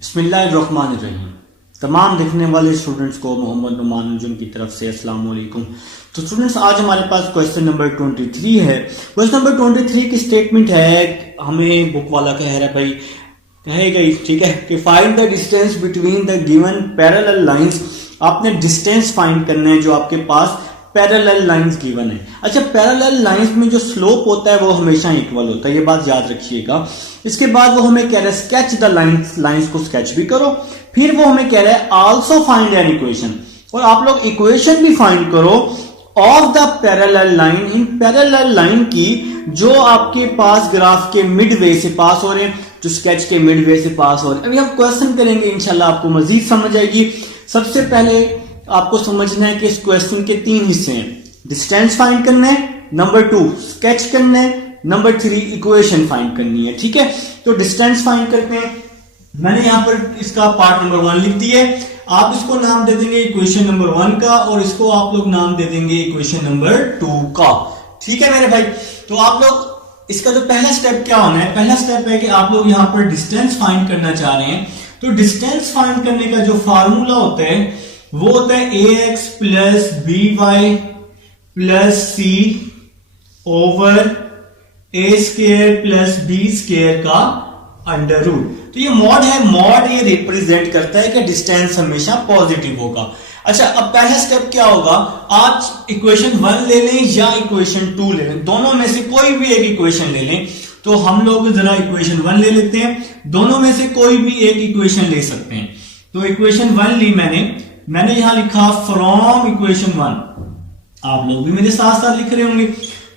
बिस्मिल्लाहिर्रहमानिर्रहीम। तमाम देखने वाले स्टूडेंट्स को मोहम्मद नुमान नजम की तरफ से अस्सलाम वालेकुम। तो स्टूडेंट्स, आज हमारे पास क्वेश्चन नंबर 23 है। क्वेश्चन नंबर 23 की स्टेटमेंट है, हमें बुक वाला कह रहा है भाई, कहेगा ठीक है कि find the distance between the given parallel lines. आपने डिस्टेंस फाइंड करना है जो आपके पास पैरेलल लाइंस गिवन है। अच्छा, पैरेलल लाइंस में जो स्लोप होता है वो हमेशा इक्वल होता है, ये बात याद रखिएगा। इसके बाद वो हमें कह रहा है स्केच द लाइंस को स्केच भी करो। फिर वो हमें कह रहा है आल्सो फाइंड एन इक्वेशन, और आप लोग इक्वेशन भी फाइंड करो of the parallel line, in parallel line की जो आपके पास ग्राफ के मिड वे से पास हो रहे हैं, जो स्केच के मिड वे से पास हो रहे हैं। अभी हम क्वेश्चन करेंगे, इंशाल्लाह आपको मजीद समझ आएगी। सबसे पहले आपको समझना है कि इस क्वेश्चन के 3 हिस्से हैं। डिस्टेंस फाइंड करना है, नंबर 2 स्केच करना है, नंबर 3 इक्वेशन फाइंड करनी है। ठीक है, तो डिस्टेंस फाइंड करते हैं। मैंने यहां पर इसका पार्ट नंबर 1 लिख दिया है। आप इसको नाम दे देंगे इक्वेशन नंबर 1 का, और इसको आप लोग नाम दे देंगे इक्वेशन नंबर 2 का। ठीक है मेरे भाई, तो आप लोग इसका जो पहला स्टेप क्या होना है, पहला स्टेप है कि आप लोग यहां पर डिस्टेंस फाइंड करना चाह रहे हैं। तो डिस्टेंस फाइंड करने का जो फार्मूला होता है वो होता है ax plus B Y plus C over A square plus B square का अंडर रूट। तो ये मॉड है, मॉड ये रिप्रेजेंट करता है कि डिस्टेंस हमेशा पॉजिटिव होगा। अच्छा, अब पहला स्टेप क्या होगा, आप इक्वेशन 1 ले लें या इक्वेशन 2 ले लें, दोनों में से कोई भी एक इक्वेशन ले लें। तो हम लोग जरा इक्वेशन 1 ले लेते हैं, दोनों में से कोई भी एक इक्वेशन ले सकते हैं। तो इक्वेशन 1 ली मैंने यहां लिखा फ्रॉम इक्वेशन 1, आप लोग भी मेरे साथ साथ लिख रहे होंगे।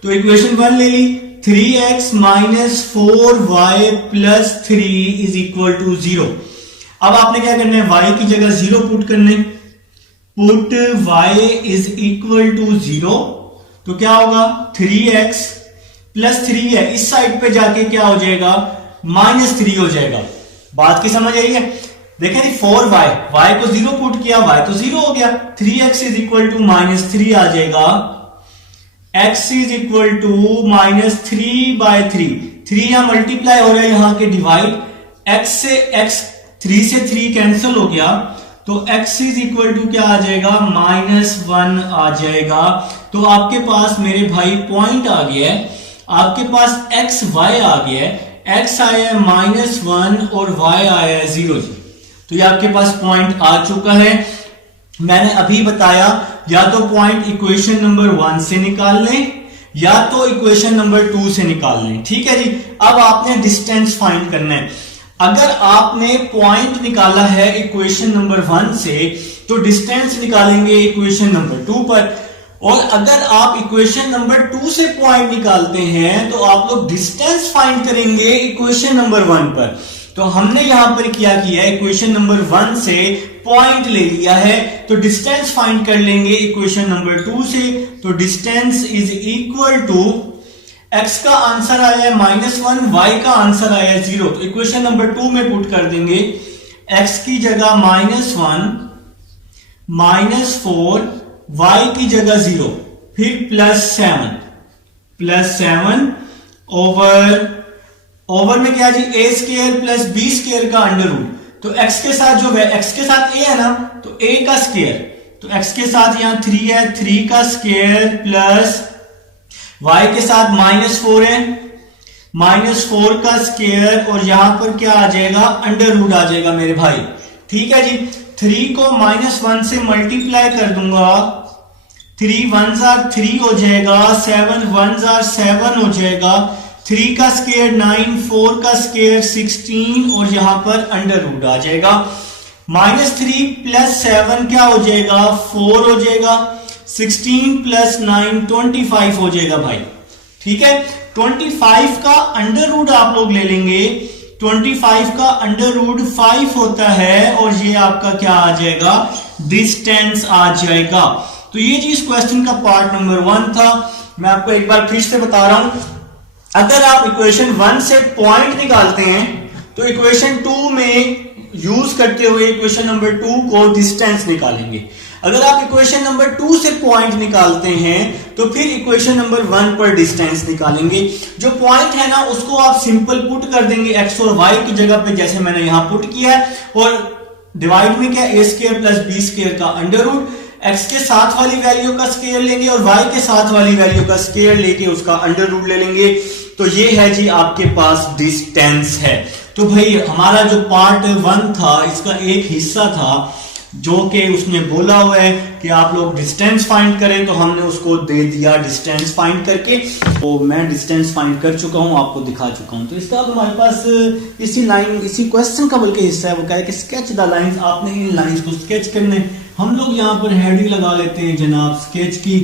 तो इक्वेशन 1 ले ली, 3x minus 4y plus 3 is equal to 0। अब आपने क्या करना है, y की जगह 0 पुट करने, put y is equal to 0। तो क्या होगा, 3x प्लस 3 है, इस साइड पे जाके क्या हो जाएगा, माइनस 3 हो जाएगा। बात की समझ आई है? देखें, 4y, y को 0 पुट किया, y तो 0 हो गया। 3x is equal to minus 3 आ जाएगा, x is equal to minus 3 by 3। 3 यहां मल्टीप्लाई हो रहा है, यहां के डिवाइड, x से x 3 से 3 कैंसिल हो गया, तो x इज इक्वल टू क्या आ जाएगा, -1 आ जाएगा। तो आपके पास मेरे भाई पॉइंट आ गया है, आपके पास x y आ गया है, x आया है -1 और y आया है 0 जी। तो ये आपके पास पॉइंट आ चुका है। मैंने अभी बताया, या तो पॉइंट इक्वेशन नंबर 1 से निकाल लें या तो इक्वेशन नंबर 2 से निकाल लें। ठीक है जी। अब आपने डिस्टेंस फाइंड करना है। अगर आपने पॉइंट निकाला है इक्वेशन नंबर 1 से, तो डिस्टेंस निकालेंगे इक्वेशन नंबर 2 पर, और अगर आप इक्वेशन नंबर 2 से पॉइंट निकालते हैं तो आप लोग डिस्टेंस फाइंड करेंगे इक्वेशन नंबर 1 पर। तो हमने यहां पर क्या किया है, इक्वेशन नंबर 1 से पॉइंट ले लिया है, तो डिस्टेंस फाइंड कर लेंगे इक्वेशन नंबर 2 से। तो distance is equal to, x का आंसर आया है -1, y का आंसर आया है 0। तो इक्वेशन नंबर 2 में पुट कर देंगे, x की जगह -1 -4, y की जगह 0, फिर +7 ओवर में क्या जी, a square plus b square का अंडर रूट। तो x के साथ जो है, x के साथ a है ना, तो a का स्क्वायर, तो x के साथ यहां 3 है, 3 का स्क्वायर प्लस y के साथ -4 है, -4 का स्क्वायर, और यहां पर क्या आ जाएगा, अंडर रूट आ जाएगा मेरे भाई। ठीक है जी। 3 को -1 से मल्टीप्लाई कर दूंगा, 3 1s are 3 हो जाएगा, 7 1s are 7 हो जाएगा, 3 का स्क्वायर 9, 4 का स्क्वायर 16, और यहां पर अंडर रूट आ जाएगा। -3 प्लस 7 क्या हो जाएगा, 4 हो जाएगा, 16 प्लस 9 25 हो जाएगा भाई। ठीक है, 25 का अंडर रूट आप लोग ले लेंगे, 25 का अंडर रूट 5 होता है, और ये आपका क्या आ जाएगा, डिस्टेंस आ जाएगा। तो ये जी इस क्वेश्चन का पार्ट नंबर 1 था। मैं आपको एक बार फिर से बता रहा हूं, अगर आप इक्वेशन 1 से पॉइंट निकालते हैं तो इक्वेशन 2 में यूज करते हुए इक्वेशन नंबर 2 को डिस्टेंस निकालेंगे। अगर आप इक्वेशन नंबर 2 से पॉइंट निकालते हैं तो फिर इक्वेशन नंबर 1 पर डिस्टेंस निकालेंगे। जो पॉइंट है ना उसको आप सिंपल पुट कर देंगे x और y की जगह पे, जैसे मैंने यहां पुट किया है, और डिवाइड में क्या a square plus b square का अंडर रूट, x के साथ वाली वैल्यू का स्क्वायर लेंगे और y के साथ वाली वैल्यू का स्क्वायर लेके उसका अंडर रूट ले लेंगे। तो ये है जी आपके पास डिस्टेंस है। तो भाई हमारा जो पार्ट 1 था इसका एक हिस्सा था जो कि उसने बोला हुआ है कि आप लोग डिस्टेंस फाइंड करें, तो हमने उसको दे दिया डिस्टेंस फाइंड करके। तो मैं डिस्टेंस फाइंड कर चुका हूं, आपको दिखा चुका हूं। तो इसका अब हमारे पास इसी लाइन, इसी क्वेश्चन का बल्कि हिस्सा है, वो कह रहा है कि स्केच द लाइंस, आपने इन लाइंस को स्केच करने। हम लोग यहाँ पर हेडिंग लगा लेते हैं जनाब स्केच की।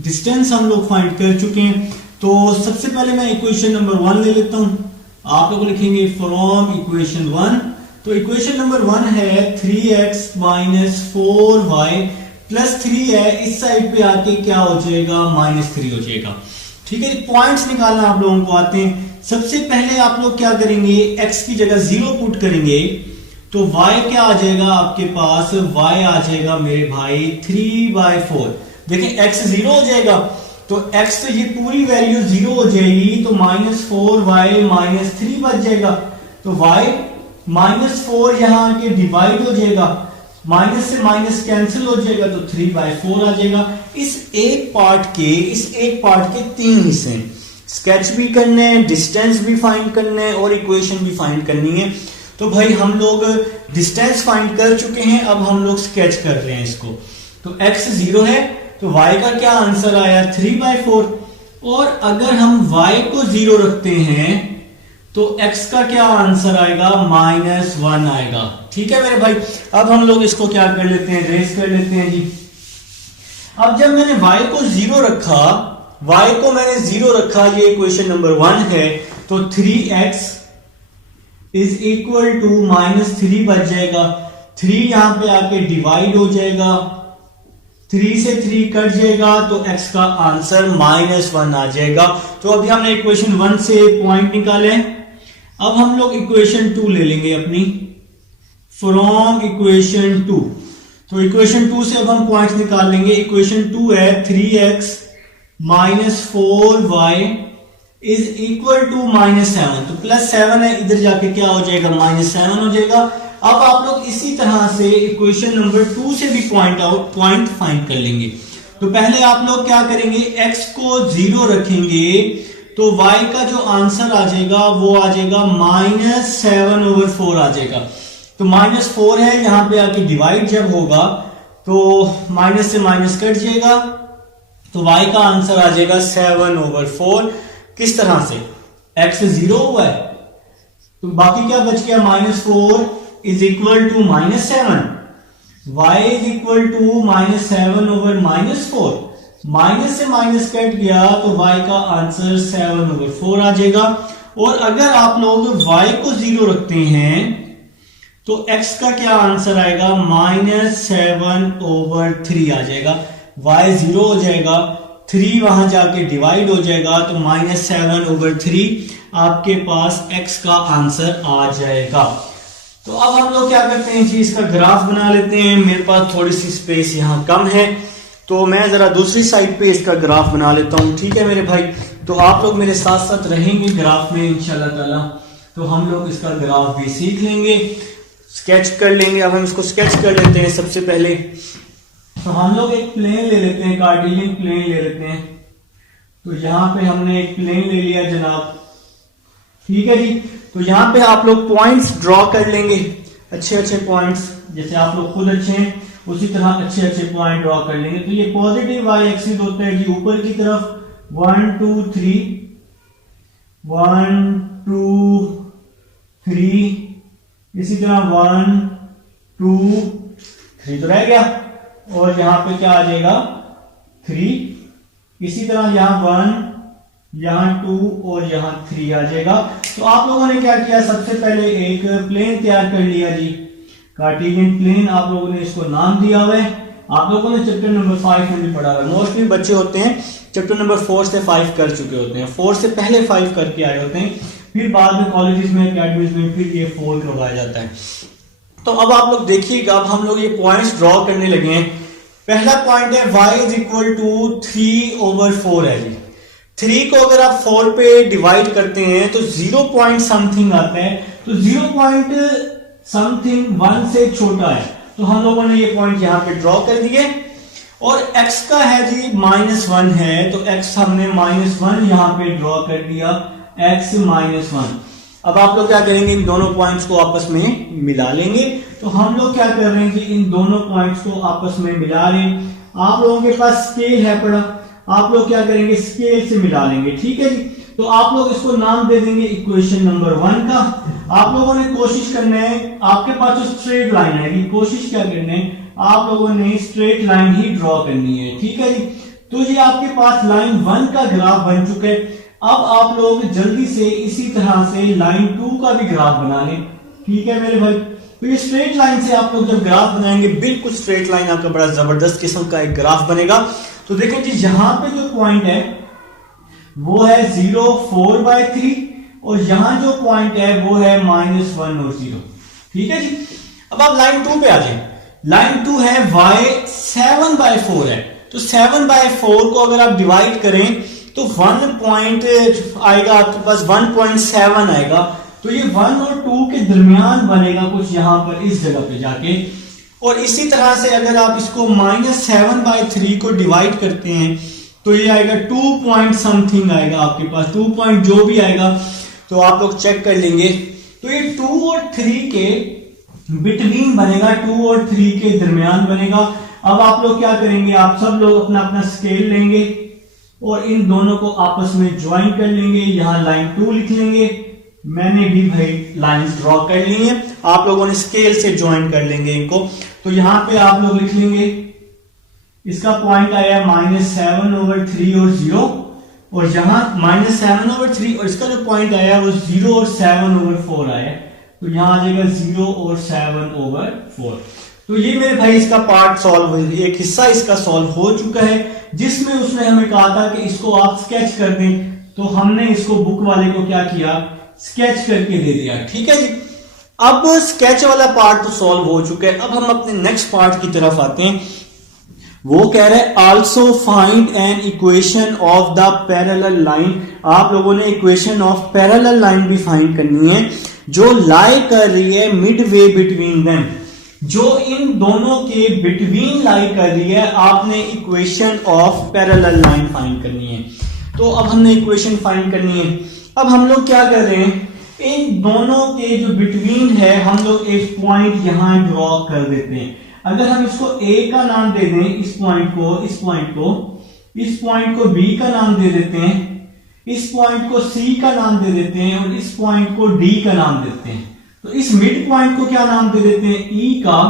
डिस्टेंस हम लोग फाइंड कर चुके हैं। तो सबसे पहले मैं इक्वेशन नंबर 1 ले लेता हूं। आप लोग लिखेंगे फ्रॉम इक्वेशन 1। तो इक्वेशन नंबर 1 है 3x माइनस 4y प्लस 3 है, इस साइड पे आके क्या हो जाएगा, -3 हो जाएगा। ठीक है, पॉइंट्स निकालना आप लोगों को आते हैं। सबसे पहले आप लोग क्या करेंगे, x की जगह 0 पुट करेंगे तो y क्या आ जाएगा आपके पास, y आ जाएगा मेरे भाई 3/4। देखिए x 0 हो जाएगा तो x से ये पूरी वैल्यू 0 हो जाएगी, तो -4y -3 बच जाएगा। तो y -4 यहां आके डिवाइड हो जाएगा, माइनस से माइनस कैंसिल हो जाएगा, तो 3/4 आ जाएगा। इस एक पार्ट के 3 हिस्से, स्केच भी करने हैं, डिस्टेंस भी फाइंड करने हैं और इक्वेशन भी फाइंड करनी है। तो भाई हम लोग डिस्टेंस फाइंड कर चुके हैं, अब हम लोग स्केच कर रहे हैं इसको। तो x 0 है तो y का क्या आंसर आया, 3/4। और अगर हम y को 0 रखते हैं तो x का क्या आंसर आएगा, -1 आएगा। ठीक है मेरे भाई, अब हम लोग इसको क्या कर लेते हैं, रेस कर लेते हैं जी। अब जब मैंने y को 0 रखा, ये इक्वेशन नंबर 1 है, तो 3x इज इक्वल टू -3 बच जाएगा। 3 यहां पे आके डिवाइड हो जाएगा, 3 से 3 कट जाएगा, तो x का आंसर -1 आ जाएगा। तो अभी हमने इक्वेशन 1 से पॉइंट निकाले। अब हम लोग इक्वेशन 2 ले लेंगे अपनी, फ्रॉम इक्वेशन 2। तो इक्वेशन 2 से अब हम पॉइंट्स निकाल लेंगे। इक्वेशन 2 है 3x minus 4y is equal to -7। तो +7 है, इधर जाके क्या हो जाएगा, -7 हो जाएगा। अब आप लोग इसी तरह से इक्वेशन नंबर 2 से भी पॉइंट फाइंड कर लेंगे। तो पहले आप लोग क्या करेंगे, x को 0 रखेंगे तो y का जो आंसर आ जाएगा वो आ जाएगा -7/4 आ जाएगा। तो -4 है, यहां पे आके डिवाइड जब होगा तो माइनस से माइनस कट जाएगा, तो y का आंसर आ जाएगा 7/4। किस तरह से, x 0 हुआ है तो बाकी क्या बच गया, -4 is equal to -7, y is equal to -7/4। Minus से माइनस कट गया तो y का आंसर 7/4 आ जाएगा। और अगर आप लोग y को 0 रखते हैं तो x का क्या आंसर आएगा, -7/3 आ जाएगा। y 0 हो जाएगा, 3 वहां जाके डिवाइड हो जाएगा, तो -7/3 आपके पास x का आंसर आ जाएगा। तो अब हम लोग क्या करते हैं जी, इसका ग्राफ बना लेते हैं। मेरे पास थोड़ी सी स्पेस यहाँ कम है तो मैं जरा दूसरी साइड पे इसका ग्राफ बना लेता हूँ। ठीक है मेरे भाई, तो आप लोग मेरे साथ साथ रहेंगे ग्राफ में इंशाल्लाह ताला, तो हम लोग इसका ग्राफ भी सीख लेंगे, स्केच कर लेंगे। अब हम इसको स्केच कर लेते हैं। सबसे पहले तो हम लोग एक प्लेन ले लेते हैं, कार्टेशियन प्लेन ले लेते हैं। तो यहाँ पे हमने एक प्लेन ले लिया जनाब, ठीक है जी। तो यहाँ पे आप लोग पॉइंट्स ड्रॉ कर लेंगे, अच्छे अच्छे पॉइंट्स, जैसे आप लोग खुद अच्छे हैं उसी तरह अच्छे अच्छे पॉइंट ड्रॉ कर लेंगे। तो ये पॉजिटिव y एक्सिस होता है जी, ऊपर की तरफ 1 2 3 1 2 3, इसी तरह 1 2 3 तो रह गया, और यहां पे क्या आ जाएगा 3, इसी तरह यहां 1 यहां 2 और यहां 3 आ जाएगा। तो आप लोगों ने क्या किया, सबसे पहले एक प्लेन तैयार कर लिया जी, कार्टेशियन प्लेन। आप लोगों ने इसको नाम दिया हुआ है, आप लोगों ने चैप्टर नंबर 5 में भी पढ़ा हुआ है। मोस्टली बच्चे होते हैं चैप्टर नंबर 4 से 5 कर चुके होते हैं, 4 से पहले 5 करके आए होते हैं, फिर बाद में कॉलेजेस में अकेडमीज में फिर ये 4 करवाया जाता है। तो अब आप लोग देखिएगा, अब हम लोग ये पॉइंट्स ड्रॉ करने लगे हैं। पहला पॉइंट है y इज इक्वल टू 3/4 है जी। 3 को अगर आप 4 पे डिवाइड करते हैं तो 0 पॉइंट समथिंग आता है, तो 0 पॉइंट समथिंग 1 से छोटा है, तो हम लोगों ने ये पॉइंट यहां पे ड्रॉ कर दिए। और x का है जी -1 है, तो x हमने -1 यहां पे ड्रॉ कर दिया, x -1। अब आप लोग क्या करेंगे, इन दोनों पॉइंट्स को आपस में मिला लेंगे। तो हम लोग क्या कर रहे हैं जी, इन दोनों पॉइंट्स को आपस में मिला रहे हैं। आप लोगों के पास स्केल है पड़ा, आप लोग क्या करेंगे, स्केल से मिला लेंगे, ठीक है जी। तो आप लोग इसको नाम दे देंगे इक्वेशन नंबर 1 का। आप लोगों ने कोशिश करना है, आपके पास जो स्ट्रेट लाइन है कि कोशिश क्या करना है, आप लोगों ने स्ट्रेट लाइन ही ड्रॉ करनी है, ठीक है जी। तो ये आपके पास लाइन 1 का ग्राफ बन चुका है। अब आप लोग जल्दी से इसी तरह से लाइन 2 का भी ग्राफ बना लें, ठीक है मेरे भाई। तो ये स्ट्रेट लाइन से आप लोग जब ग्राफ बनाएंगे, बिल्कुल स्ट्रेट लाइन आपका बड़ा जबरदस्त किस्म का एक ग्राफ बनेगा। तो देखो जी, यहां पे जो पॉइंट है वो है 0, 4/3, और यहां जो पॉइंट है वो है -1 और 0, ठीक है जी। अब आप लाइन 2 पे आ जाए। लाइन 2 है y 7/4 है, तो 7/4 को अगर आप डिवाइड करें तो 1 पॉइंट आएगा आपके पास, 1.7 आएगा। तो ये 1 और 2 के दरमियान बनेगा कुछ यहां पर इस जगह पे जाके। और इसी तरह से अगर आप इसको -7/3 को डिवाइड करते हैं तो ये आएगा 2 पॉइंट समथिंग आएगा आपके पास, 2 पॉइंट जो भी आएगा तो आप लोग चेक कर लेंगे। तो ये 2 और 3 के बिटवीन बनेगा, 2 और 3 के दरमियान बनेगा। अब आप लोग क्या करेंगे, आप सब लोग अपना अपना स्केल लेंगे और इन दोनों को आपस में ज्वाइन कर लेंगे। यहां लाइन 2 लिख लेंगे, मैंने भी भाई लाइंस ड्रॉ कर ली है, आप लोगों ने स्केल से ज्वाइन कर लेंगे इनको। तो यहां पे आप लोग लिख लेंगे, इसका पॉइंट आया -7/3 और 0, और यहां -7/3, और इसका जो पॉइंट आया वो 0 और 7/4 आया, तो यहां आ जाएगा 0 और 7/4। तो ये मेरे भाई इसका पार्ट सॉल्व, एक हिस्सा इसका सॉल्व हो चुका है, जिसमें उसने हमें कहा था कि इसको आप स्केच कर दें। तो हमने इसको बुक वाले को क्या किया, स्केच करके दे दिया, ठीक है जी। अब स्केच वाला पार्ट तो सॉल्व हो चुका है। अब हम अपने नेक्स्ट पार्ट की तरफ आते हैं। वो कह रहे हैं also find an equation of the parallel line. आप लोगों ने इक्वेशन ऑफ पैरेलल लाइन भी फाइंड करनी है जो लाई कर रही है मिड वे बिटवीन देम, जो इन दोनों के बिटवीन लाई कर रही है। आपने equation of parallel line find करनी है। तो अब हमने इक्वेशन फाइंड करनी है। अब हम लोग क्या कर रहे हैं, इन दोनों के जो बिटवीन है हम लोग एक पॉइंट यहां ड्रॉ कर देते हैं। अगर हम इसको A का नाम दे दें, इस पॉइंट को B का नाम दे देते हैं, इस पॉइंट को C का नाम दे देते हैं, और इस पॉइंट को D का नाम देते हैं। तो इस मिड पॉइंट को क्या नाम दे देते हैं, E का,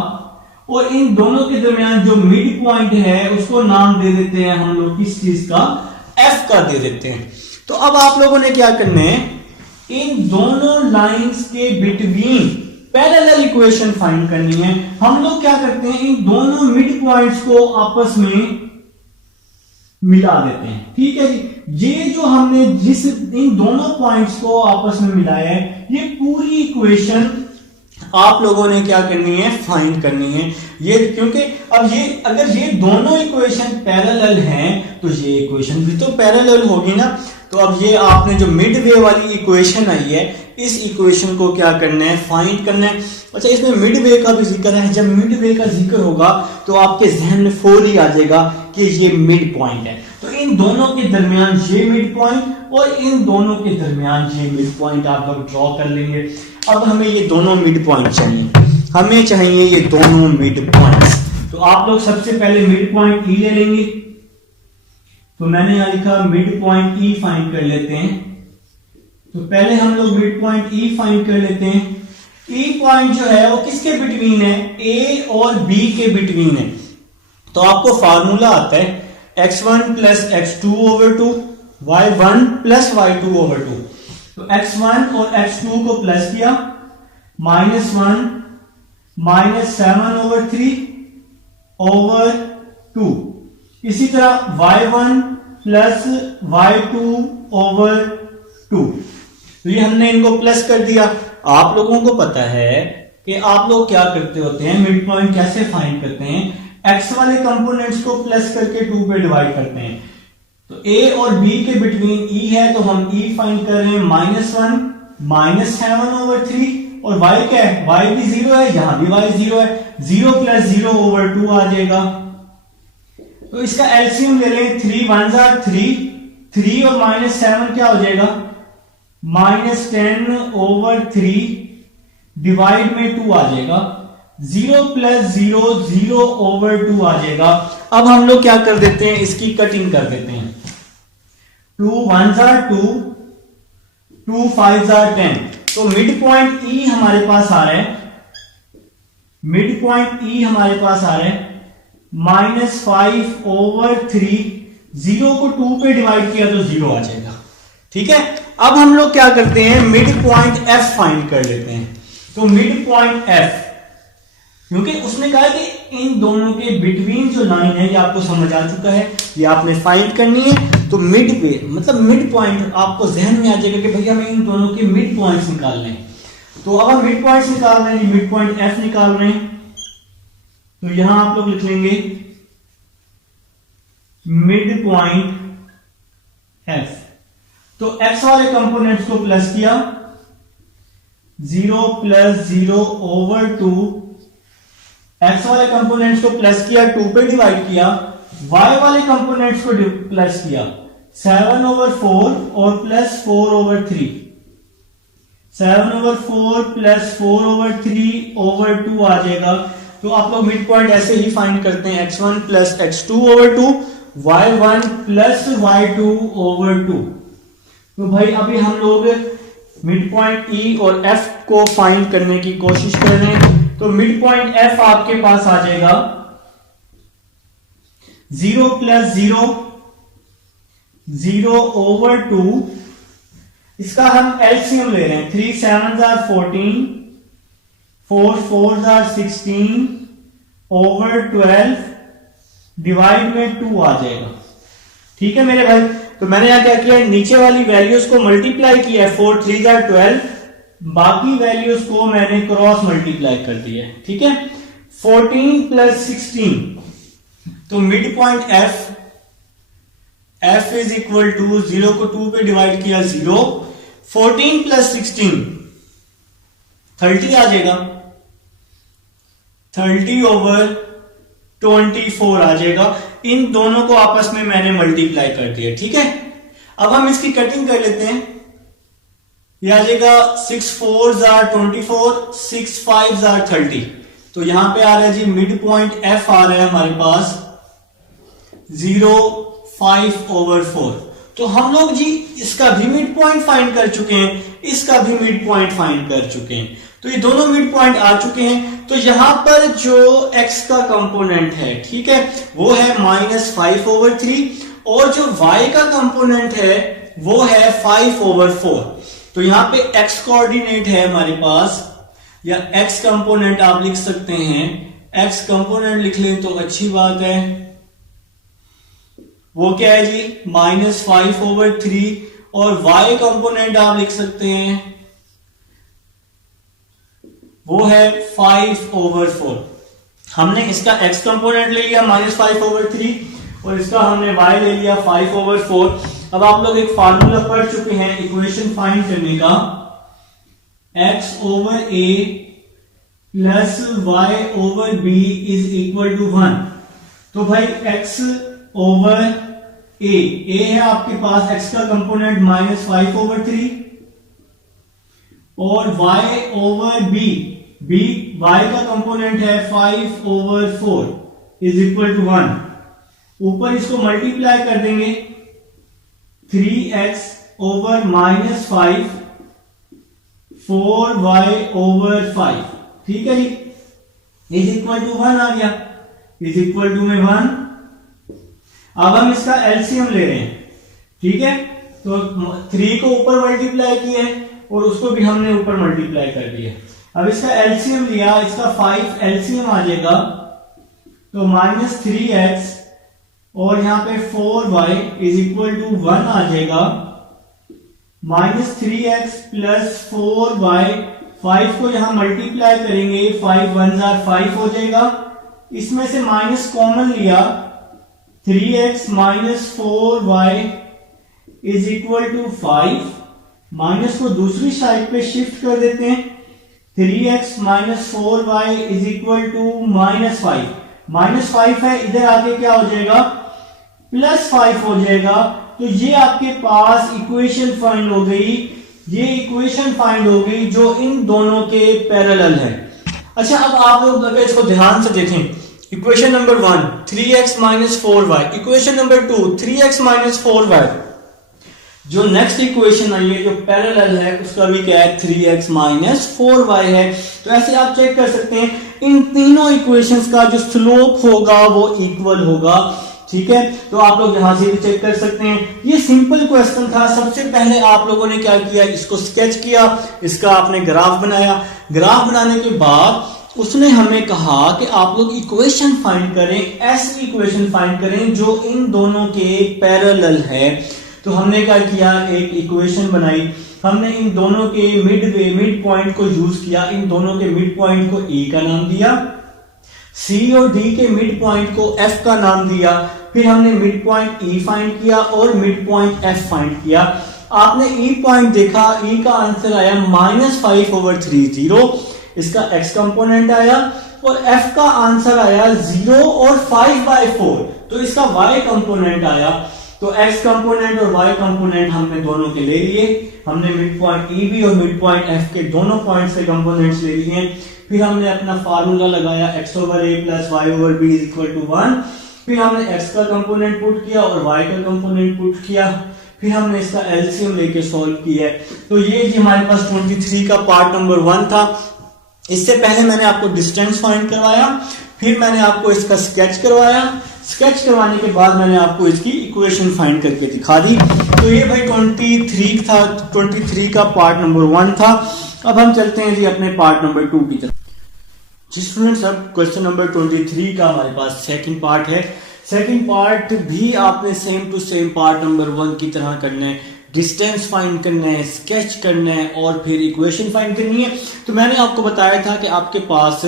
और इन दोनों के दरमियान जो मिड पॉइंट है उसको नाम दे देते हैं हम लोग किस चीज का, F का दे देते हैं। तो अब आप लोगों ने क्या करना है, इन दोनों लाइंस के बिटवीन पैरेलल इक्वेशन फाइंड करनी है। हम लोग क्या करते हैं, इन दोनों मिड पॉइंट्स को आपस में मिला देते हैं, ठीक है जी। ये जो हमने जिस इन दोनों पॉइंट्स को आपस में मिलाया है, ये पूरी इक्वेशन आप लोगों ने क्या करनी है, फाइंड करनी है। ये क्योंकि अब ये अगर ये दोनों इक्वेशन पैरेलल हैं तो ये इक्वेशन भी तो पैरेलल होगी ना। तो अब ये आपने जो मिड वे वाली इक्वेशन आई है, इस इक्वेशन को क्या करना है, फाइंड करना है। अच्छा, इसमें मिड वे का भी जिक्र है। जब मिड वे का जिक्र होगा तो आपके जहन में फौरी आ जाएगा कि ये मिड पॉइंट है। तो इन दोनों के दरमियान ये मिड पॉइंट और इन दोनों के दरमियान ये मिड पॉइंट आप लोग ड्रॉ कर लेंगे। अब हमें ये दोनों मिड पॉइंट चाहिए, हमें चाहिए ये दोनों मिड पॉइंट्स। तो आप लोग सबसे पहले मिड पॉइंट ई ले लेंगे। तो मैंने यहां लिखा मिड पॉइंट ई फाइंड कर लेते हैं। तो पहले हम लोग मिड पॉइंट ई फाइंड कर लेते हैं। ई पॉइंट जो है वो किसके बिटवीन है, ए और बी के बिटवीन है। तो आपको फार्मूला आता है x1 plus x2/2, y1 plus y2/2। तो x1 और x2 को प्लस किया, -1 -7/3/2। इसी तरह y1 प्लस y2/2। तो ये हमने इनको प्लस कर दिया। आप लोगों को पता है कि आप लोग क्या करते होते हैं, मिड पॉइंट कैसे फाइंड करते हैं। एक्स वाले कंपोनेंट्स को प्लस करके 2 पे डिवाइड करते हैं। तो ए और बी के बिटवीन ई है, तो हम ई फाइंड कर रहे हैं -1 -7/3, और y क्या है, y भी 0 है, यहां भी y 0 है, 0 + 0/2 आ जाएगा। तो इसका एलसीएम ले लें, 3 1s are 3 और -7 क्या हो जाएगा, -10/3 डिवाइड में 2 आ जाएगा, 0 + 0 0/2 आ जाएगा। अब हम लोग क्या कर देते हैं, इसकी कटिंग कर देते हैं। 2 1s are 2 2 5s are 10, तो मिड पॉइंट ई हमारे पास आ रहा है, मिड पॉइंट ई हमारे पास आ रहा है -5/3, 0 को 2 पे डिवाइड किया तो 0 आ जाएगा। ठीक है, अब हम लोग क्या करते हैं, मिड पॉइंट एफ फाइंड कर लेते हैं। तो मिड पॉइंट एफ, क्योंकि उसने कहा कि इन दोनों के बिटवीन जो लाइन है, ये आपको समझ आ चुका है, ये आपने फाइंड करनी है। तो मिड पे मतलब मिड पॉइंट आपको जहन में आ जाएगा कि भैया हमें इन दोनों के मिड पॉइंट्स निकालने हैं। तो अब हम मिड पॉइंट्स निकाल रहे हैं, मिड पॉइंट एफ निकाल रहे हैं, तो यहां आप लोग लिख लेंगे मिड पॉइंट एफ। तो एक्स वाले कंपोनेंट्स को प्लस किया, 0 + 0/2, एक्स वाले कंपोनेंट्स को प्लस किया, 2 पे डिवाइड किया, वाई वाले कंपोनेंट्स को प्लस किया, 7/4 और +4/3, 7/4 +4/3/2 आ जाएगा। तो आप लोग मिड पॉइंट ऐसे ही फाइंड करते हैं, x1 + x2/2, y1 + y2/2। तो भाई अभी हम लोग मिड पॉइंट ई और एफ को फाइंड करने की कोशिश कर रहे हैं। तो मिड पॉइंट एफ आपके पास आ जाएगा 0 + 0 0/2, इसका हम एलसीएम ले रहे हैं, 3 7s are 14, 4 4s are 16/12 divide में 2 आ जाएगा। ठीक है मेरे भाई, तो मैंने यहां क्या किया, नीचे वाली वैल्यूज को मल्टीप्लाई किया है, 4 3s are 12, बाकी वैल्यूज को मैंने क्रॉस मल्टीप्लाई कर दिया है। ठीक है, 14 + 16, तो mid point F is equal to 0 को 2 पे डिवाइड किया 0, 14 + 16 30 आ जाएगा, 30/24 आ जाएगा। इन दोनों को आपस में मैंने मल्टीप्लाई कर दिया। ठीक है, अब हम इसकी कटिंग कर लेते हैं, यह आ जाएगा 6 4s are 24, 6 5s are 30। तो यहां पे आ रहा है जी मिड पॉइंट एफ आ रहा है हमारे पास 0.5/4। तो हम लोग जी इसका भी मिड पॉइंट फाइंड कर चुके हैं, इसका भी मिड पॉइंट फाइंड कर चुके हैं। तो ये दोनों मिड पॉइंट आ चुके हैं। तो यहां पर जो x का कंपोनेंट है, ठीक है, वो है -5/3, और जो y का कंपोनेंट है वो है 5/4। तो यहां पे x कोऑर्डिनेट है हमारे पास, या x कंपोनेंट आप लिख सकते हैं, x कंपोनेंट लिख लें तो अच्छी बात है। वो क्या है जी, -5/3, और y कंपोनेंट आप लिख सकते हैं, वो है 5/4। हमने इसका x कंपोनेंट ले लिया -5/3, और इसका हमने y ले लिया 5/4। अब आप लोग एक फार्मूला पढ़ चुके हैं इक्वेशन फाइंड करने का, x/a + y/b = 1। तो भाई x/a, a है आपके पास x का कंपोनेंट -5/3, और y/b, y का कंपोनेंट है 5/4 = 1। ऊपर इसको मल्टीप्लाई कर देंगे, 3x/-5 4y/5, ठीक है जी, =1 आ गया, में 1। अब हम इसका एलसीएम ले रहे हैं, ठीक है, तो 3 को ऊपर मल्टीप्लाई किया है और उसको भी हमने ऊपर मल्टीप्लाई कर दिया। अब इसका एलसीएम लिया, इसका 5 एलसीएम आ जाएगा, तो -3x और यहां पे 4y = 1 आ जाएगा। -3x + 4y, 5 को यहां मल्टीप्लाई करेंगे, 5 1s are 5 हो जाएगा, इसमें से माइनस कॉमन लिया, 3x minus 4y is equal to 5, minus को दूसरी साइड पे शिफ्ट कर देते हैं, 3x minus 4y is equal to -5, -5 है, इधर आके क्या हो जाएगा +5 हो जाएगा। तो ये आपके पास इक्वेशन फाइंड हो गई, ये इक्वेशन फाइंड हो गई जो इन दोनों के पैरेलल है। अच्छा, अब आप लोग अगर इसको ध्यान से देखें, equation number 1 3x minus 4y, equation number 2 3x minus 4y, जो नेक्स्ट इक्वेशन आई है जो पैरेलल है उसका भी क्या है 3x माइनस 4y है। तो ऐसे आप चेक कर सकते हैं इन तीनों इक्वेशंस का जो स्लोप होगा वो इक्वल होगा। ठीक है, तो आप लोग यहां से भी चेक कर सकते हैं। ये सिंपल क्वेश्चन था। सबसे पहले आप लोगों ने क्या किया, इसको स्केच किया, इसका आपने ग्राफ बनाया। ग्राफ बनाने के बाद उसने हमें कहा कि आप लोग इक्वेशन फाइंड करें, ऐसी इक्वेशन फाइंड करें जो इन दोनों के पैरेलल है। तो हमने क्या किया, एक इक्वेशन बनाई, हमने इन दोनों के मिड पॉइंट को यूज किया, इन दोनों के मिड पॉइंट को E का नाम दिया, C और D के मिड पॉइंट को F का नाम दिया, फिर हमने मिड पॉइंट E फाइंड किया और मिड पॉइंट F फाइंड किया। आपने E पॉइंट देखा, E का आंसर आया -5/30, इसका x कंपोनेंट आया, और F का आंसर आया 0 और 5/4, तो इसका y कंपोनेंट आया। तो x कंपोनेंट और y कंपोनेंट हमने दोनों के ले लिए, हमने मिड पॉइंट E भी और मिड पॉइंट F के दोनों पॉइंट्स के कंपोनेंट्स ले लिए। फिर हमने अपना फार्मूला लगाया x/a plus y/b is equal to 1। फिर हमने x का कंपोनेंट पुट किया और y का कंपोनेंट पुट किया, फिर हमने इसका एलसीएम लेके सॉल्व किया। तो ये जी हमारे पास 23 का पार्ट नंबर 1 था। इससे पहले मैंने आपको डिस्टेंस फाइंड करवाया, फिर मैंने आपको इसका स्केच करवाया, स्केच करवाने के बाद मैंने आपको इसकी इक्वेशन फाइंड करके दिखा दी। तो ये भाई 23 था, 23 का पार्ट नंबर 1 था। अब हम चलते हैं जी अपने पार्ट नंबर 2 की तरफ। जी स्टूडेंट्स, अब क्वेश्चन नंबर 23 का हमारे पास सेकंड पार्ट है। सेकंड पार्ट भी आपने same to same part number 1 की तरह करना है, डिस्टेंस फाइंड करना है, स्केच करना है और फिर इक्वेशन फाइंड करनी है। तो मैंने आपको बताया था कि आपके पास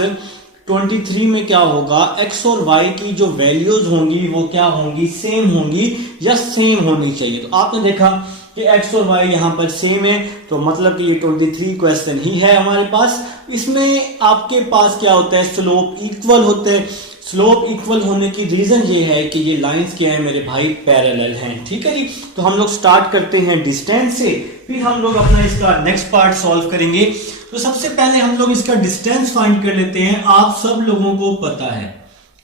23 में क्या होगा, x और y की जो वैल्यूज होंगी वो क्या होंगी, सेम होंगी या सेम होनी चाहिए। तो आपने देखा कि x और y यहाँ पर सेम है, तो मतलब कि ये 23 क्वेश्चन ही है हमारे पास। इसमें आपके पास क्या होता है, स्लोप इक्वल होते हैं। स्लोप इक्वल होने की रीजन ये है कि ये लाइंस क्या है मेरे भाई, पैरेलल हैं। ठीक है जी, तो हम लोग स्टार्ट करते हैं डिस्टेंस से, फिर हम लोग अपना इसका नेक्स्ट पार्ट सॉल्व करेंगे। तो सबसे पहले हम लोग इसका डिस्टेंस फाइंड कर लेते हैं। आप सब लोगों को पता है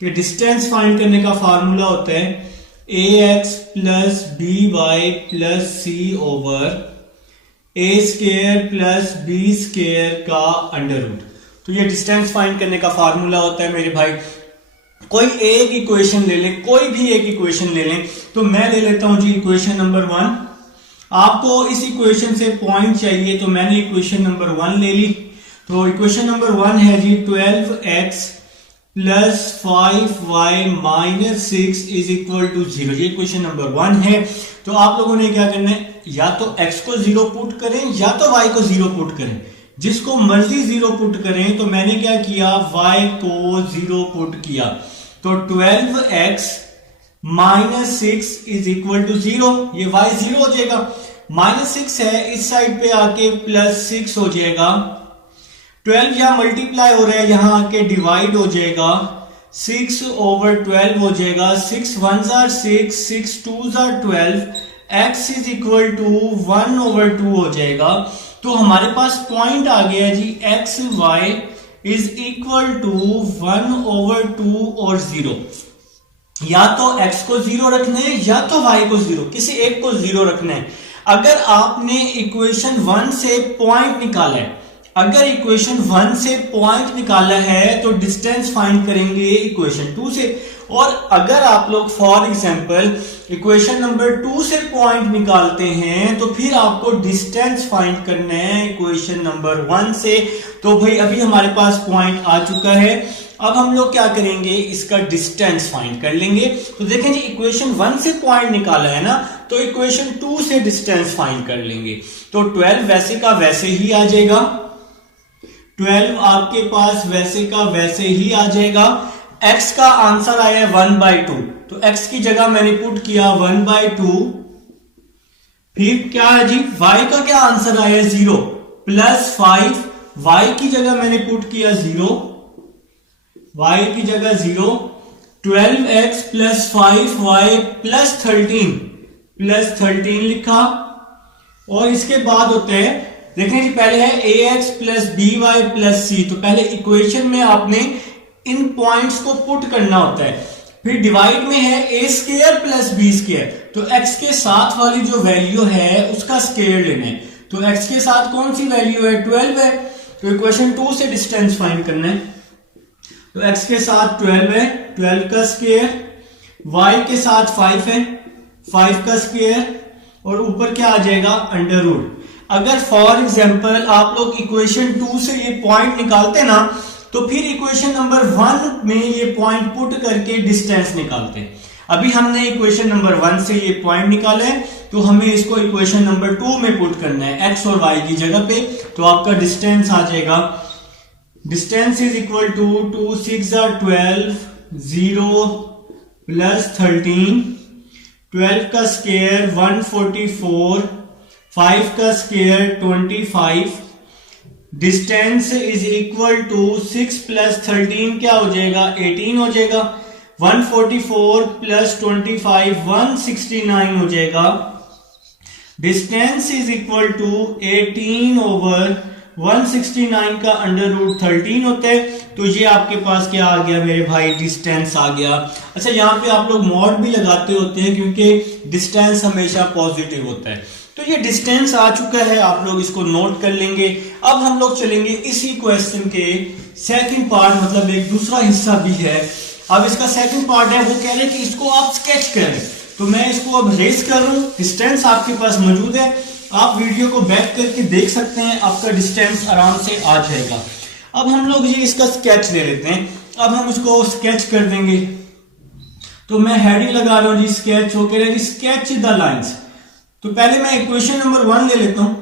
कि डिस्टेंस फाइंड करने का फार्मूला होता है ax plus by plus c over a square plus b square का अंडर रूट। तो ये डिस्टेंस फाइंड करने का फार्मूला होता है मेरे भाई। कोई एक इक्वेशन ले लें, कोई भी एक इक्वेशन ले लें। तो मैं ले लेता हूं जी इक्वेशन नंबर 1। आपको इस इक्वेशन से पॉइंट चाहिए, तो मैंने इक्वेशन नंबर 1 ले ली। तो इक्वेशन नंबर 1 है जी 12x plus 5y minus 6 is equal to 0। ये इक्वेशन नंबर 1 है। तो आप लोगों ने क्या करना है, या तो x को 0 पुट करें या तो y को 0 पुट करें, जिसको मर्जी 0 पुट करें। तो मैंने क्या किया, y को 0 पुट किया। तो 12x minus 6 is equal to 0, ये y 0 हो जाएगा। -6 है, इस साइड पे आके +6 हो जाएगा। 12 यहां मल्टीप्लाई हो रहा है, यहां आके डिवाइड हो जाएगा, 6 ओवर 12 हो जाएगा। 6 1s are 6, 6 2s are 12, x is equal to 1 over 2 हो जाएगा। तो हमारे पास पॉइंट आ गया जी X Y is equal to 1 over 2 और 0। या तो x को 0 रखना है या तो y को 0, किसी एक को 0 रखना है। अगर आपने इक्वेशन 1 से पॉइंट निकाला है, अगर इक्वेशन 1 से पॉइंट निकाला है तो डिस्टेंस फाइंड करेंगे इक्वेशन 2 से। और अगर आप लोग फॉर एग्जांपल इक्वेशन नंबर 2 से पॉइंट निकालते हैं तो फिर आपको डिस्टेंस फाइंड करना है इक्वेशन नंबर 1 से। तो भाई अभी हमारे पास पॉइंट आ चुका है, अब हम लोग क्या करेंगे, इसका डिस्टेंस फाइंड कर लेंगे। तो देखें जी इक्वेशन 1 से पॉइंट निकाला है ना, तो इक्वेशन 2 से डिस्टेंस फाइंड कर लेंगे। तो 12 वैसे का वैसे ही आ जाएगा, 12 आपके पास वैसे का वैसे ही आ जाएगा। x का आंसर आया 1/2, तो x की जगह मैंने पुट किया 1/2। फिर क्या है जी, y का क्या आंसर आया 0 प्लस 5, y की जगह मैंने पुट किया 0, y की जगह 0, 12x प्लस 5y प्लस 13 लिखा। और इसके बाद होते हैं, देखें जी पहले है ax plus by plus c, तो पहले इक्वेशन में आपने इन पॉइंट्स को पुट करना होता है। फिर डिवाइड में है a square plus b square, तो x के साथ वाली जो वैल्यू है उसका स्क्वायर लेना है। तो x के साथ कौन सी वैल्यू है 12 है, तो इक्वेशन 2 से डिस्टेंस फाइंड करना है। तो x के साथ 12 है, 12 का स्क्वायर, y के साथ 5 है, 5 का स्क्वायर, और ऊपर क्या आ जाएगा अंडर रूट। अगर फॉर एग्जांपल आप लोग इक्वेशन 2 से ये पॉइंट निकालते ना, तो फिर इक्वेशन नंबर 1 में ये पॉइंट पुट करके डिस्टेंस निकालते हैं। अभी हमने इक्वेशन नंबर 1 से ये पॉइंट निकाले, तो हमें इसको इक्वेशन नंबर 2 में पुट करना है x और y की जगह पे। तो आपका डिस्टेंस आ जाएगा, distance is equal to 2 6 12, 0 plus 13, 12 का स्क्वायर 144, 5 का square 25, distance is equal to 6 plus 13 क्या हो जाएगा 18 हो जाएगा, 144 प्लस 25 169 हो जाएगा। Distance is equal to 18 over 169 का अंडर रूट 13 होता है। तो ये आपके पास क्या आ गया मेरे भाई, डिस्टेंस आ गया। अच्छा, यहाँ पे आप लोग मॉड भी लगाते होते हैं क्योंकि डिस्टेंस हमेशा पॉजिटिव होता है। तो ये डिस्टेंस आ चुका है, आप लोग इसको नोट कर लेंगे। अब हम लोग चलेंगे इसी क्वेश्चन के सेकंड पार्ट, मतलब एक दूसरा हिस्सा भी है। अब इसका सेकंड पार्ट है, वो कह रहे हैं कि इसको आप स्केच करें। तो मैं इसको अब रेस कर रहा हूं, डिस्टेंस आपके पास मौजूद है, आप वीडियो को बैक करके देख सकते हैं, आपका डिस्टेंस आराम से आ जाएगा। अब हम लोग ये इसका स्केच ले लेते हैं। अब हम इसको स्केच कर देंगे। तो मैं हेडिंग लगा रहा हूं जी, स्केच हो कह रहा है स्केच द लाइंस। तो पहले मैं इक्वेशन नंबर 1 ले लेता हूं,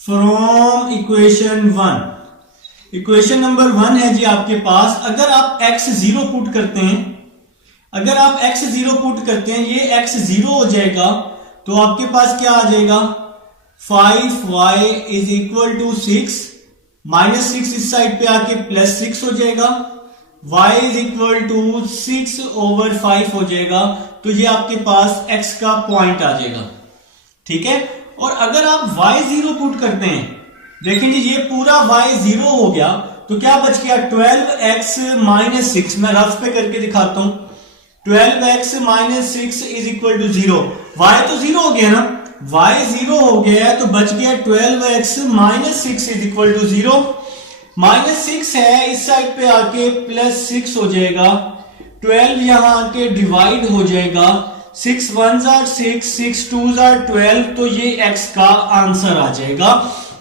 फ्रॉम इक्वेशन 1। इक्वेशन नंबर 1 है जी आपके पास, अगर आप x0 पुट करते हैं, अगर आप x0 पुट करते हैं, ये x0 हो जाएगा, तो आपके पास क्या आ जाएगा 5y is equal to 6, minus 6 इस साइड पे आके प्लस 6 हो जाएगा, y is equal to 6 over 5 हो जाएगा। तो ये आपके पास x का पॉइंट आ जाएगा, ठीक है। और अगर आप y0 पुट करते हैं, देखें जी ये पूरा y0 हो गया, तो क्या बच गया 12x माइनस 6। मैं रफ पे करके दिखाता हूं, 12x minus 6 is equal to 0। y तो 0 हो गया ना, y 0 हो गया है, तो बच गया 12x minus 6 is equal to 0। Minus 6 है, इस साइड पे आके प्लस 6 हो जाएगा, 12 यहां आके डिवाइड हो जाएगा, 6 1 6, 6 2 12, तो ये x का आंसर आ जाएगा।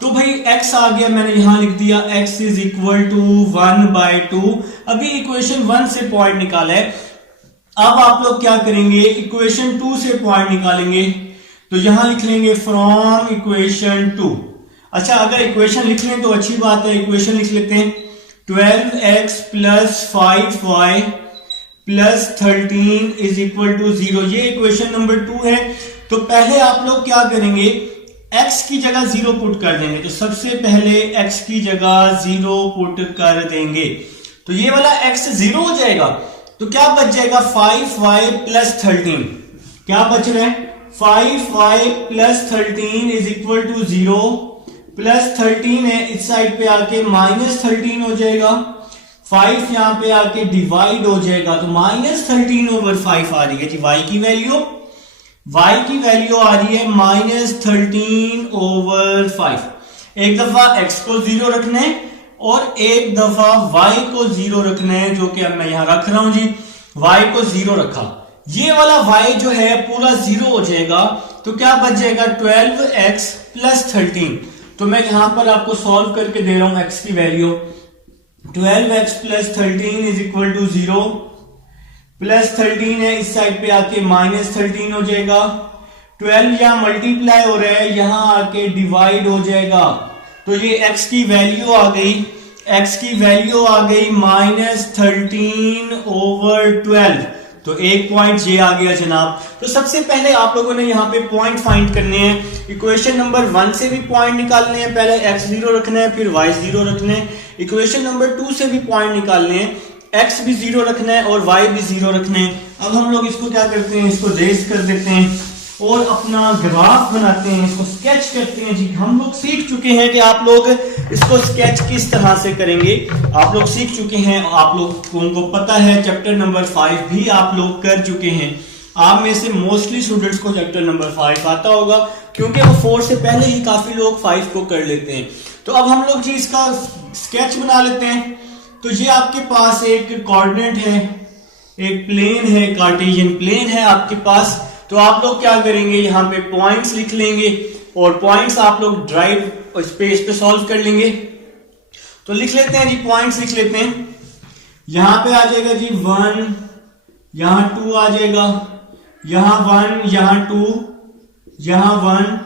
तो भाई x आ गया, मैंने यहां लिख दिया x इज इक्वल टू 1/2। अभी इक्वेशन 1 से पॉइंट निकाला है, अब आप लोग क्या करेंगे, इक्वेशन 2 से पॉइंट निकालेंगे। तो यहां लिख लेंगे फ्रॉम इक्वेशन 2। अच्छा, अगर इक्वेशन लिख लें तो अच्छी बात है, इक्वेशन लिख लेते हैं 12x plus 5y plus 13 is equal to 0। ये इक्वेशन नंबर 2 है। तो पहले आप लोग क्या करेंगे, x की जगह 0 पुट कर देंगे। तो सबसे पहले x की जगह 0 पुट कर देंगे, तो ये वाला x 0 हो जाएगा। तो क्या बच जाएगा 5y प्लस 13, क्या बच रहा है 5y plus 13 is equal to 0, plus 13 है, इस साइड पे आके माइनस 13 हो जाएगा, 5 यहां पे आके डिवाइड हो जाएगा, तो माइनस 13 ओवर 5 आ रही है जी y की वैल्यू। y की वैल्यू आ रही है माइनस 13 ओवर 5। एक दफा x को 0 रखना है और एक दफा y को 0 रखना है, जो कि अब मैं यहां रख रहा हूं जी, y को 0 रखा। ये वाला y जो है पूरा 0 हो जाएगा, तो क्या बच जाएगा 12x प्लस 13। तो मैं यहां पर आपको सॉल्व करके दे रहा हूं x की value, 12x plus 13 is equal to 0, plus 13 है, इस साइड पे आके माइनस 13 हो जाएगा, 12 यहां मल्टीप्लाई हो रहा है, यहां आके डिवाइड हो जाएगा। तो ये x की वैल्यू आ गई x की वैल्यू आ गई -13/12, तो एक पॉइंट ये आ गया जनाब। तो सबसे पहले आप लोगों ने यहाँ पे पॉइंट फाइंड करने हैं। इक्वेशन नंबर 1 से भी पॉइंट निकालने हैं, पहले x 0 रखना है, फिर y 0 रखना है। इक्वेशन नंबर 2 से भी पॉइंट निकालने हैं, x भी 0 रखना है और y भी 0 रखना है। अब हम लोग इसको क्या करते हैं, इसको रेज कर देते हैं और अपना ग्राफ बनाते हैं, इसको स्केच करते हैं जी। हम लोग सीख चुके हैं कि आप लोग इसको स्केच किस तरह से करेंगे, आप लोग सीख चुके हैं, आप लोगों को पता है। चैप्टर नंबर 5 भी आप लोग कर चुके हैं। आप में से मोस्टली स्टूडेंट्स को चैप्टर नंबर 5 आता होगा, क्योंकि वो 4 से पहले ही काफी लोग 5 को कर लेते हैं। तो अब हम लोग जी इसका स्केच बना लेते हैं। तो ये आपके पास एक कोऑर्डिनेट है, एक प्लेन है, कार्टेशियन प्लेन है आपके पास। तो आप लोग क्या करेंगे, यहाँ पे पॉइंट्स लिख लेंगे और पॉइंट्स आप लोग ड्राइव स्पेस पे सॉल्व कर लेंगे। तो लिख लेते हैं जी, पॉइंट्स लिख लेते हैं। यहां पे आ जाएगा जी 1, यहां 2 आ जाएगा, यहां 1, यहां 2, यहां 1,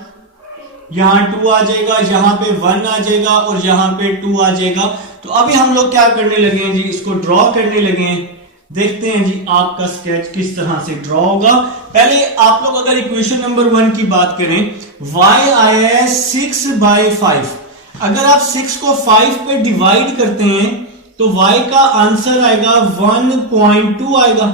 यहां 2 आ जाएगा, यहां पे 1 आ जाएगा और यहां पे 2 आ जाएगा। तो अभी हम लोग क्या करने लगे हैं जी, इसको ड्रॉ करने लगे हैं। देखते हैं जी आपका स्केच किस तरह से ड्रॉ होगा। पहले आप लोग अगर इक्वेशन नंबर 1 की बात करें, y आया है 6/5। अगर आप 6 को 5 पे डिवाइड करते हैं तो y का आंसर आएगा 1.2 आएगा।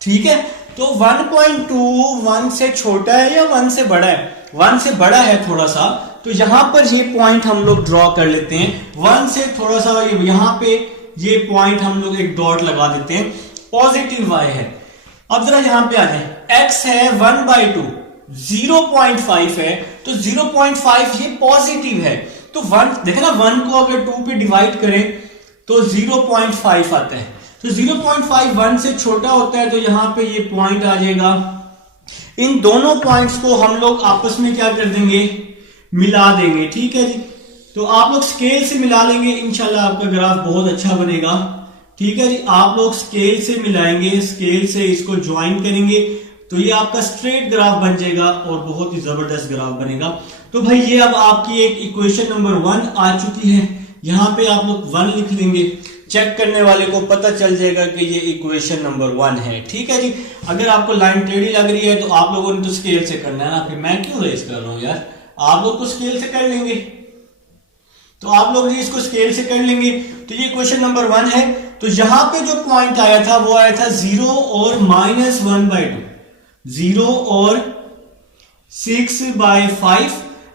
ठीक है, तो 1.2 1 से छोटा है या 1 से बड़ा है? 1 से बड़ा है थोड़ा सा। तो यहां पर ये पॉइंट हम लोग ड्रॉ कर लेते हैं। 1 से थोड़ा सा यहां पे ये पॉइंट हम लोग एक डॉट लगा देते हैं, पॉजिटिव y है। अब जरा यहां पे आ जाए, x है 1/2, 0.5 है, तो 0.5 ये पॉजिटिव है। तो 1 देखे ना, 1 को अगर 2 पे डिवाइड करें तो 0.5 आता है। तो 0.5 1 से छोटा होता है, तो यहां पे ये पॉइंट आ जाएगा। इन दोनों पॉइंट्स को हम लोग आपस में क्या कर देंगे, मिला देंगे। ठीक है जी, तो आप लोग स्केल से मिला लेंगे, इंशाल्लाह आपका ग्राफ बहुत अच्छा बनेगा। ठीक है जी, आप लोग स्केल से मिलाएंगे, स्केल से इसको ज्वाइन करेंगे तो ये आपका स्ट्रेट ग्राफ बन जाएगा और बहुत ही जबरदस्त ग्राफ बनेगा। तो भाई ये अब आपकी एक इक्वेशन नंबर 1 आ चुकी है। यहां पे आप लोग 1 लिख लेंगे, चेक करने वाले को पता चल जाएगा कि ये इक्वेशन नंबर 1 है। ठीक है जी, अगर आपको लाइन टेढ़ी लग रही है तो आप लोगों ने तो स्केल से करना है ना, फिर मैं क्यों रेस कर रहा हूं यार, आप लोग तो स्केल से कर लेंगे। तो आप लोग जी इसको स्केल से कर लेंगे। तो ये क्वेश्चन नंबर 1 है। तो यहां पे जो पॉइंट आया था वो आया था 0 और -1/2, 0 और 6/5,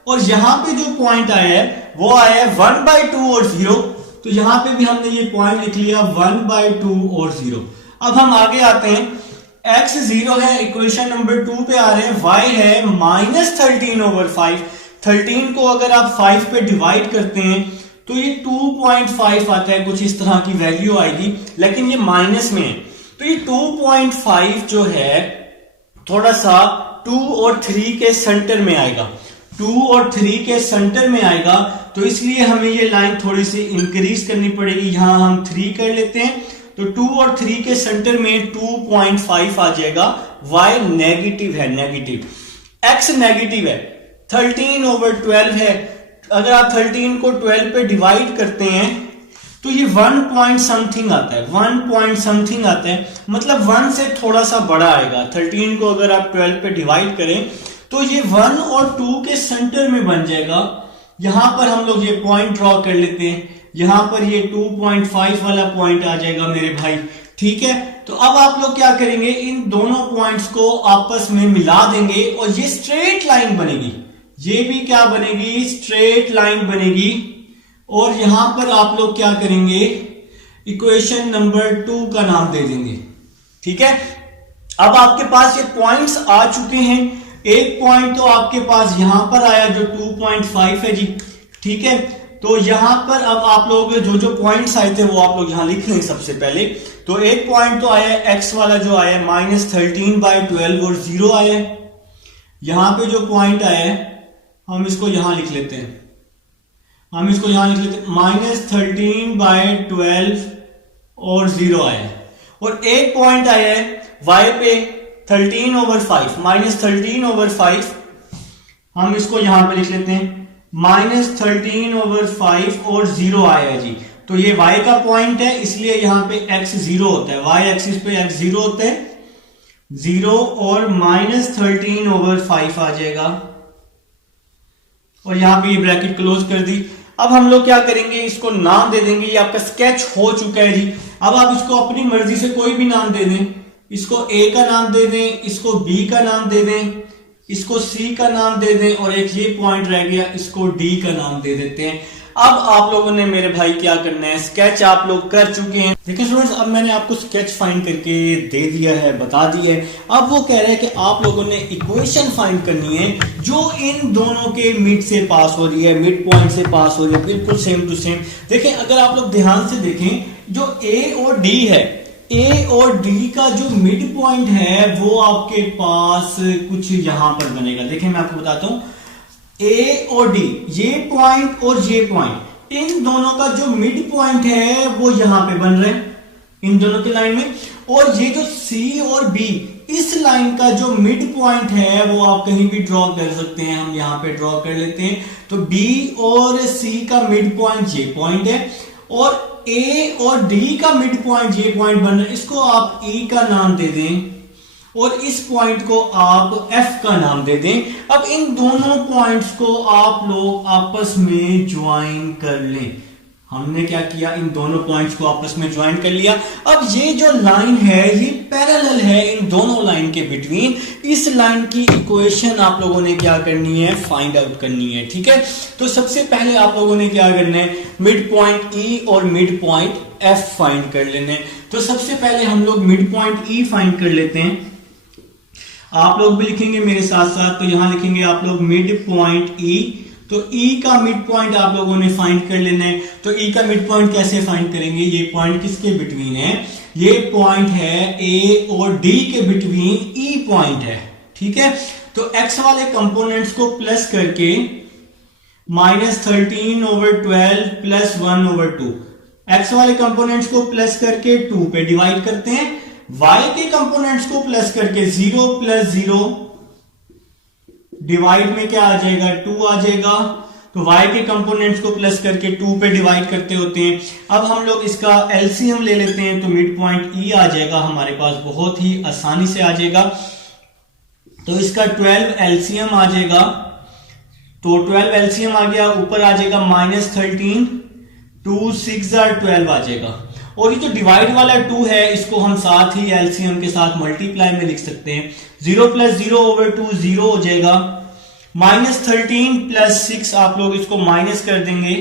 और यहां पे जो पॉइंट आया है वो आया है 1/2 और 0। तो यहां पे भी हमने ये पॉइंट लिख लिया 1/2 और 0। अब हम आगे आते हैं, x 0 है, इक्वेशन नंबर 2 पे आ रहे हैं, y है -13/5। 13 को अगर आप 5 पे डिवाइड करते हैं तो ये 2.5 आता है, कुछ इस तरह की वैल्यू आएगी, लेकिन ये माइनस में है। तो ये 2.5 जो है थोड़ा सा 2 और 3 के सेंटर में आएगा, 2 और 3 के सेंटर में आएगा। तो इसलिए हमें ये लाइन थोड़ी सी इंक्रीज करनी पड़ेगी। यहां हम 3 कर लेते हैं, तो 2 और 3 के सेंटर में 2.5 आ जाएगा। y नेगेटिव है, नेगेटिव, x नेगेटिव है, 13/12 है। अगर आप 13 को 12 पे डिवाइड करते हैं तो ये 1 पॉइंट समथिंग आता है, 1 पॉइंट समथिंग आता है, मतलब 1 से थोड़ा सा बड़ा आएगा। 13 को अगर आप 12 पे डिवाइड करें तो ये 1 और 2 के सेंटर में बन जाएगा। यहां पर हम लोग ये पॉइंट ड्रॉ कर लेते हैं, यहां पर ये 2.5 वाला पॉइंट आ जाएगा मेरे भाई। ठीक है, तो अब आप लोग क्या करेंगे, इन दोनों पॉइंट्स को आपस में मिला देंगे और ये स्ट्रेट लाइन बनेगी। ये भी क्या बनेगी, स्ट्रेट लाइन बनेगी। और यहां पर आप लोग क्या करेंगे, इक्वेशन नंबर 2 का नाम दे देंगे। ठीक है, अब आपके पास ये पॉइंट्स आ चुके हैं। एक पॉइंट तो आपके पास यहां पर आया जो 2.5 है जी। ठीक है, तो यहां पर अब आप लोग जो पॉइंट्स आए थे वो आप लोग यहां लिख लें सबसे पहले। तो एक पॉइंट तो आया x वाला जो आया -13/12 और 0 आया है। यहां पे जो पॉइंट आया है हम इसको यहां लिख लेते हैं, हम इसको यहां लिख लेते हैं, -13/12 और 0 आया है। और एक पॉइंट आया है y पे 13/5, -13/5, हम इसको यहां पे लिख लेते हैं, -13/5 और 0 आया है जी। तो तो ये y का पॉइंट है, इसलिए यहां पे x 0 होता है, y एक्सिस पे x 0 होता है, 0 और -13/5 आ जाएगा और यहां पे ये ब्रैकेट क्लोज कर दी। अब हम लोग क्या करेंगे, इसको नाम दे देंगे, ये आपका स्केच हो चुका है जी। अब आप इसको अपनी मर्जी से कोई भी नाम दे दें, इसको A का नाम दे दें, इसको B का नाम दे दें, इसको C का नाम दे दें और एक ये पॉइंट रह गया, इसको D का नाम दे देते हैं। अब आप लोगों ने मेरे भाई क्या करना है, स्केच आप लोग कर चुके हैं। देखिए स्टूडेंट्स, अब मैंने आपको स्केच फाइंड करके दे दिया है, बता दिया है। अब वो कह रहे हैं कि आप लोगों ने इक्वेशन फाइंड करनी है जो इन दोनों के मिड से पास हो रही है, मिड पॉइंट से पास हो रही है, बिल्कुल सेम टू सेम। देखिए अगर आप लोग ध्यान से देखें, जो A और D है, A और D का जो मिड पॉइंट है वो आपके पास कुछ यहां पर बनेगा। देखिए मैं आपको बताता हूं, A और D, ये पॉइंट और ये पॉइंट, इन दोनों का जो मिड पॉइंट है वो यहां पे बन रहा है इन दोनों की लाइन में। और ये जो C और B, इस लाइन का जो मिड पॉइंट है वो आप कहीं भी ड्रॉ कर सकते हैं, हम यहां पे ड्रॉ कर लेते हैं। तो B और C का मिड पॉइंट ये पॉइंट है और A और D का मिड पॉइंट ये पॉइंट बन रहा है, इसको आप E का नाम दे दें और इस पॉइंट को आप F का नाम दे दें। अब इन दोनों पॉइंट्स को आप लोग आपस में ज्वाइन कर लें। हमने क्या किया, इन दोनों पॉइंट्स को आपस में ज्वाइन कर लिया। अब ये जो लाइन है ये पैरेलल है इन दोनों लाइन के बिटवीन। इस लाइन की इक्वेशन आप लोगों ने क्या करनी है, फाइंड आउट करनी है, ठीक है। तो सबसे पहले आप लोगों ने क्या करना है, मिड पॉइंट E और मिड पॉइंट F फाइंड कर लेने। तो सबसे पहले हम लोग मिड पॉइंट E फाइंड कर लेते हैं। आप लोग भी लिखेंगे मेरे साथ साथ, तो यहां लिखेंगे आप लोग मिड पॉइंट E। तो E का मिड पॉइंट आप लोगों ने फाइंड कर लेना है। तो E का मिड पॉइंट कैसे फाइंड करेंगे, ये पॉइंट किसके बिटवीन है, ये पॉइंट है A और D के बिटवीन E पॉइंट है, ठीक है। तो x वाले कंपोनेंट्स को प्लस करके -13/12 प्लस 1/2, x वाले कंपोनेंट्स को प्लस करके 2 पे डिवाइड करते हैं, y के कंपोनेंट्स को प्लस करके 0 प्लस 0 डिवाइड में क्या आ जाएगा, 2 आ जाएगा। तो y के कंपोनेंट्स को प्लस करके 2 पे डिवाइड करते होते हैं। अब हम लोग इसका एलसीएम ले लेते हैं, तो मिड पॉइंट E आ जाएगा हमारे पास, बहुत ही आसानी से आ जाएगा। तो इसका 12 एलसीएम आ जाएगा, तो 12 एलसीएम आ गया, ऊपर आ जाएगा -13, 2 6 12 आ जाएगा। और ये जो डिवाइड वाला 2 है, इसको हम साथ ही एलसीएम के साथ मल्टीप्लाई में लिख सकते हैं। 0 प्लस 0/2 0 हो जाएगा, -13 प्लस 6 आप लोग इसको माइनस कर देंगे,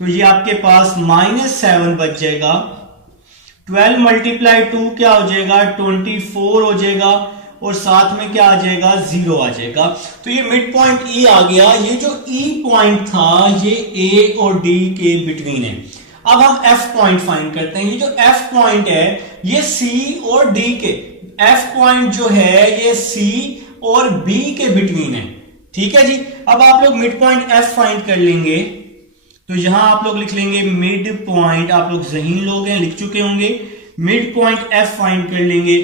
तो ये आपके पास -7 बच जाएगा। 12 मल्टीप्लाई 2 क्या हो जाएगा, 24 हो जाएगा और साथ में क्या आ जाएगा, 0 आ जाएगा। तो ये मिड पॉइंट E आ गया। ये जो E पॉइंट था ये A और D के बिटवीन है। अब हम F पॉइंट फाइंड करते हैं। ये जो F पॉइंट है ये C और D के, F पॉइंट जो है ये C और B के बिटवीन है, ठीक है जी। अब आप लोग मिड पॉइंट F फाइंड कर लेंगे, तो यहां आप लोग लिख लेंगे मिड पॉइंट, आप लोग ज़हीन लोग हैं, लिख चुके होंगे, मिड पॉइंट F फाइंड कर लेंगे।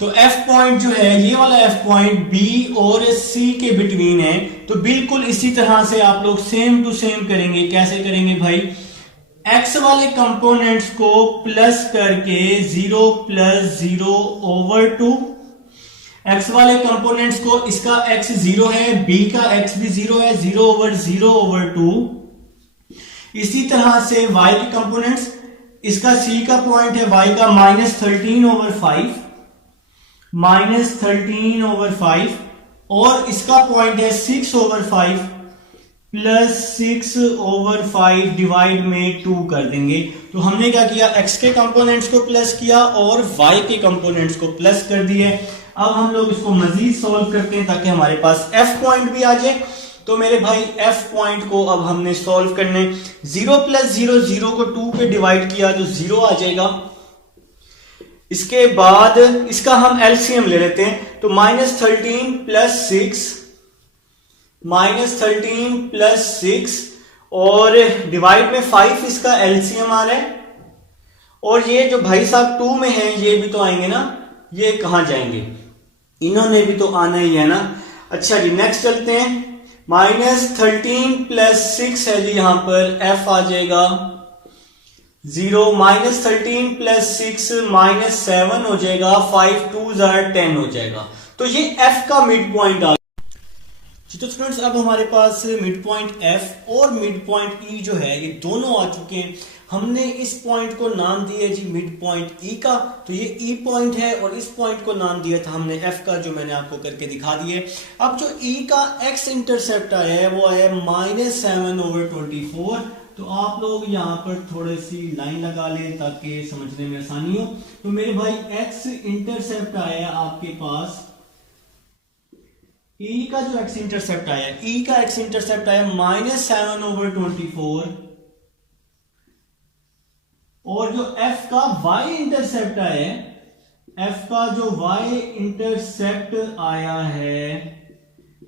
तो F पॉइंट जो है, ये वाला F पॉइंट B और C के बिटवीन है। तो बिल्कुल इसी तरह से आप लोग सेम टू सेम करेंगे। कैसे करेंगे भाई, x वाले कंपोनेंट्स को प्लस करके 0 प्लस 0/2, x वाले कंपोनेंट्स को, इसका x 0 है, b का x भी 0 है, 0/0/2। इसी तरह से y के कंपोनेंट्स, इसका c का पॉइंट है y का -13/5, -13/5 और इसका पॉइंट है 6/5 प्लस 6/5 डिवाइड में 2 कर देंगे। तो हमने क्या किया, x के कंपोनेंट्स को प्लस किया और y के कंपोनेंट्स को प्लस कर दिए। अब हम लोग इसको मजीद सॉल्व करते हैं ताकि हमारे पास f पॉइंट भी आ जाए। तो मेरे भाई f पॉइंट को अब हमने सॉल्व करने, 0 प्लस 0, 0 को 2 पे डिवाइड किया तो 0 आ जाएगा। इसके बाद इसका हम एलसीएम ले लेते हैं, तो -13 प्लस 6, -13 प्लस 6 और डिवाइड में 5 इसका एलसीएम आ रहा है। और ये जो भाई साहब 2 में है ये भी तो आएंगे ना, ये कहां जाएंगे, इन्होंने भी तो आना ही है ना। अच्छा जी नेक्स्ट चलते हैं, -13 प्लस 6 है जी, यहां पर f आ जाएगा 0 -13 प्लस 6 -7 हो जाएगा, 5 2 10 हो जाएगा। तो ये एफ का मिड पॉइंट आ जी। तो स्टूडेंट्स अब हमारे पास मिड पॉइंट एफ और मिड पॉइंट ई जो है ये दोनों आ चुके हैं। हमने इस पॉइंट को नाम दिया जी मिड पॉइंट ई का, तो ये ई पॉइंट है, और इस पॉइंट को नाम दिया था हमने एफ का, जो मैंने आपको करके दिखा दिए। अब जो ई का एक्स इंटरसेप्ट आया है वो आया -7/24। तो आप लोग यहाँ पर थोड़ी सी लाइन लगा लें ताकि समझने में आसानी हो। तो मेरे भाई एक्स इंटरसेप्ट आया आपके पास, ई का जो एक्स इंटरसेप्ट आया, ई का एक्स इंटरसेप्ट आया -7/24, और जो एफ का वाई इंटरसेप्ट आया, एफ का जो वाई इंटरसेप्ट आया है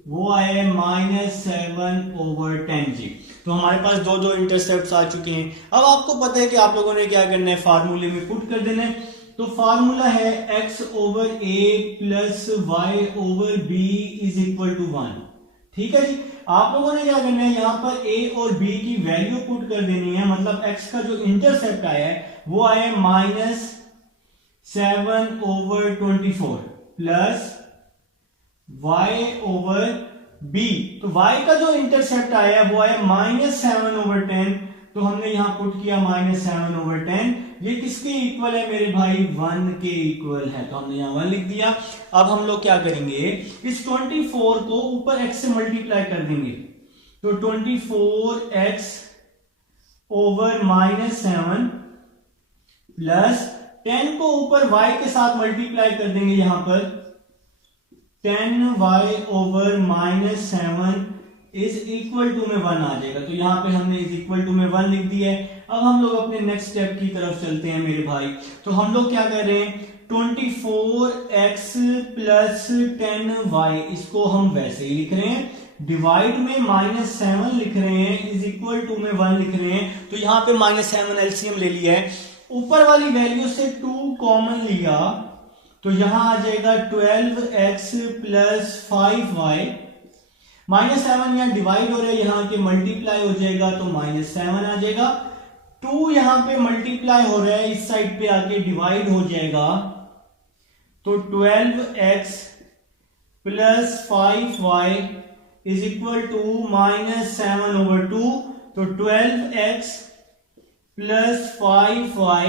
वो आया -7/10 जी। तो हमारे पास दो दो इंटरसेप्ट आ चुके हैं। अब आपको पता है कि आप लोगों ने क्या करना है, फार्मूले में पुट कर देना है। तो फार्मूला है x/a plus y/b is equal to 1। ठीक है जी। आप लोगों ने क्या करना है, यहां पर a और b की वैल्यू पुट कर देनी है। मतलब x का जो इंटरसेप्ट आया है वो आया -7/24 प्लस y/b। तो y का जो इंटरसेप्ट आया वो आया -7/10। तो हमने यहां पुट किया -7/10। ये किसके इक्वल है मेरे भाई, 1 के इक्वल है। तो हमने यहां 1 लिख दिया। अब हम लोग क्या करेंगे, इस 24 को ऊपर x से मल्टीप्लाई कर देंगे। तो 24x/7 प्लस 10 को ऊपर y के साथ मल्टीप्लाई कर देंगे। यहां पर 10y/-7 इज इक्वल टू में 1 आ जाएगा। तो यहां पे हमने इज इक्वल टू में 1 लिख दिया है। अब हम लोग अपने नेक्स्ट स्टेप की तरफ चलते हैं मेरे भाई। तो हम लोग क्या कर रहे हैं, 24x प्लस 10y, इसको हम वैसे ही लिख रहे हैं, डिवाइड में -7 लिख रहे हैं, इज इक्वल टू में 1 लिख रहे हैं। तो यहां पे -7 एलसीएम ले लिया है, ऊपर वाली वैल्यू से 2 कॉमन लिया, तो यहां आ जाएगा 12x प्लस 5y। -7 यहां डिवाइड हो रहा है, यहां के मल्टीप्लाई हो जाएगा तो -7 आ जाएगा। 2 यहां पे मल्टीप्लाई हो रहा है, इस साइड पे आके डिवाइड हो जाएगा, तो 12x plus 5y is equal to -7/2। तो 12x प्लस 5y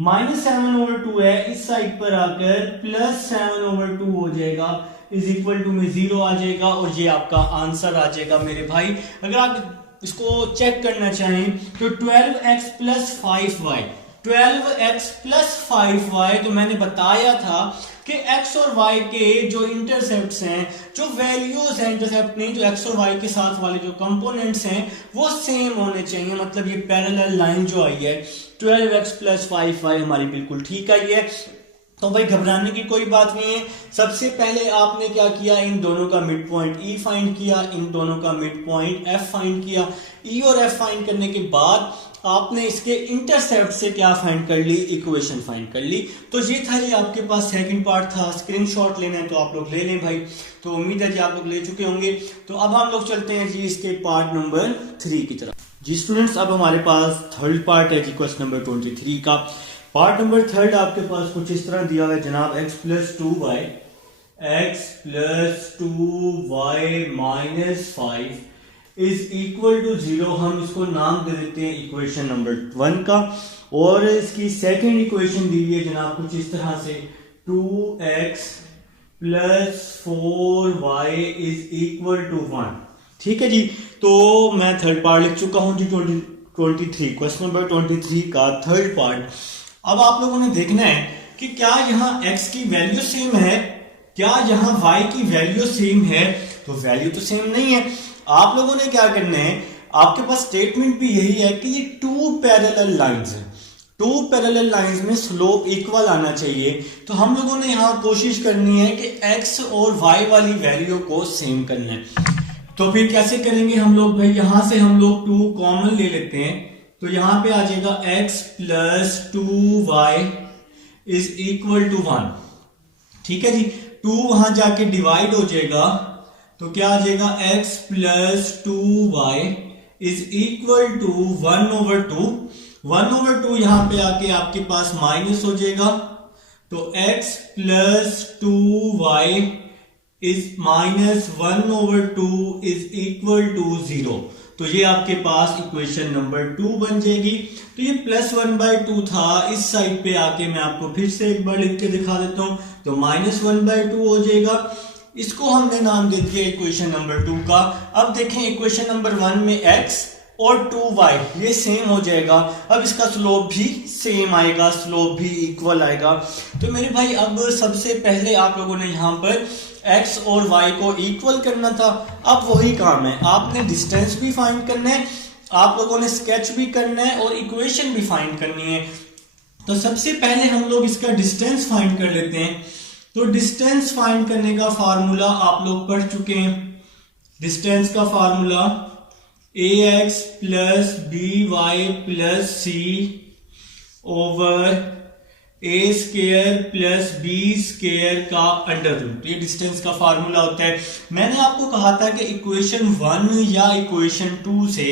-7/2 है, इस साइड पर आकर प्लस 7/2 हो जाएगा, इज इक्वल टू में 0 आ जाएगा, और ये आपका आंसर आ जाएगा मेरे भाई। अगर आप इसको चेक करना चाहें तो 12x plus 5y, 12x plus 5y, तो मैंने बताया था कि x और y के जो इंटरसेप्ट्स हैं, जो वैल्यूज हैं, इंटरसेप्ट नहीं, जो x और y के साथ वाले जो कंपोनेंट्स हैं वो सेम होने चाहिए। मतलब ये पैरेलल लाइन जो आई है 12x प्लस 5y हमारी बिल्कुल ठीक आई है। तो भाई घबराने की कोई बात नहीं है। सबसे पहले आपने क्या किया, इन दोनों का मिड पॉइंट ई फाइंड किया, इन दोनों का मिड पॉइंट एफ फाइंड किया। ई और एफ फाइंड करने के बाद आपने इसके इंटरसेप्ट से क्या फाइंड कर ली, इक्वेशन फाइंड कर ली। तो ये था, ये आपके पास सेकंड पार्ट था। स्क्रीनशॉट लेना है तो आप लोग ले लें भाई। तो उम्मीद है जी आप लोग ले चुके होंगे। तो अब हम लोग चलते हैं जी इसके पार्ट नंबर 3 की तरफ। जी स्टूडेंट्स, अब हमारे पास थर्ड पार्ट है जी क्वेश्चन नंबर 23 का। पार्ट नंबर 3 आपके पास कुछ इस तरह दिया हुआ है जनाब, x plus 2y minus 5 is equal to 0। हम इसको नाम दे देते हैं इक्वेशन नंबर 1 का। और इसकी सेकंड इक्वेशन दी हुई है जनाब कुछ इस तरह से, 2x plus 4y is equal to 1। ठीक है जी। तो मैं थर्ड पार्ट लिख चुका हूं जी 23 क्वेश्चन नंबर 23 का थर्ड पार्ट। अब आप लोगों ने देखना है कि क्या यहां x की वैल्यू सेम है, क्या यहां y की वैल्यू सेम है। तो वैल्यू तो सेम नहीं है। आप लोगों ने क्या करना है, आपके पास स्टेटमेंट भी यही है कि ये 2 पैरेलल लाइंस है, 2 पैरेलल लाइंस में स्लोप इक्वल आना चाहिए। तो हम लोगों ने यहां कोशिश करनी है कि x और y वाली वैल्यू को सेम करना है। तो फिर कैसे करेंगे हम लोग भाई, यहां से हम लोग 2 कॉमन ले लेते हैं। तो यहां पे आ जाएगा x plus 2y is equal to 1। ठीक है जी। 2 वहां जाके डिवाइड हो जाएगा, तो क्या आ जाएगा, x plus 2y is equal to 1/2। 1/2 यहाँ पे आके आपके पास माइनस हो जाएगा, तो x plus 2y is minus 1/2 is equal to 0। तो ये आपके पास इक्वेशन नंबर 2 बन जाएगी। तो ये प्लस 1/2 था, इस साइड पे आके मैं आपको फिर से एक बार लिख के दिखा देता हूं, तो माइनस 1/2 हो जाएगा। इसको हमने नाम दे दिया इक्वेशन नंबर 2 का। अब देखें इक्वेशन नंबर 1 में x और 2y ये सेम हो जाएगा। अब इसका स्लोप भी सेम आएगा, स्लोप भी इक्वल आएगा। तो मेरे भाई अब सबसे पहले आप लोगों ने यहाँ पर x और y को इक्वल करना था। अब वही काम है, आपने डिस्टेंस भी फाइंड करना है, आप लोगों ने स्केच भी करना है और इक्वेशन भी फाइंड करनी है। तो सबसे पहले हम लोग इसका डिस्टेंस फाइंड कर लेते हैं। तो डिस्टेंस फाइंड करने का फार्मूला आप लोग पढ़ चुके हैं। डिस्टेंस का formula ax plus by plus c over a square plus b square का अंडर रूट, ये डिस्टेंस का फार्मूला होता है। मैंने आपको कहा था कि इक्वेशन 1 या इक्वेशन 2 से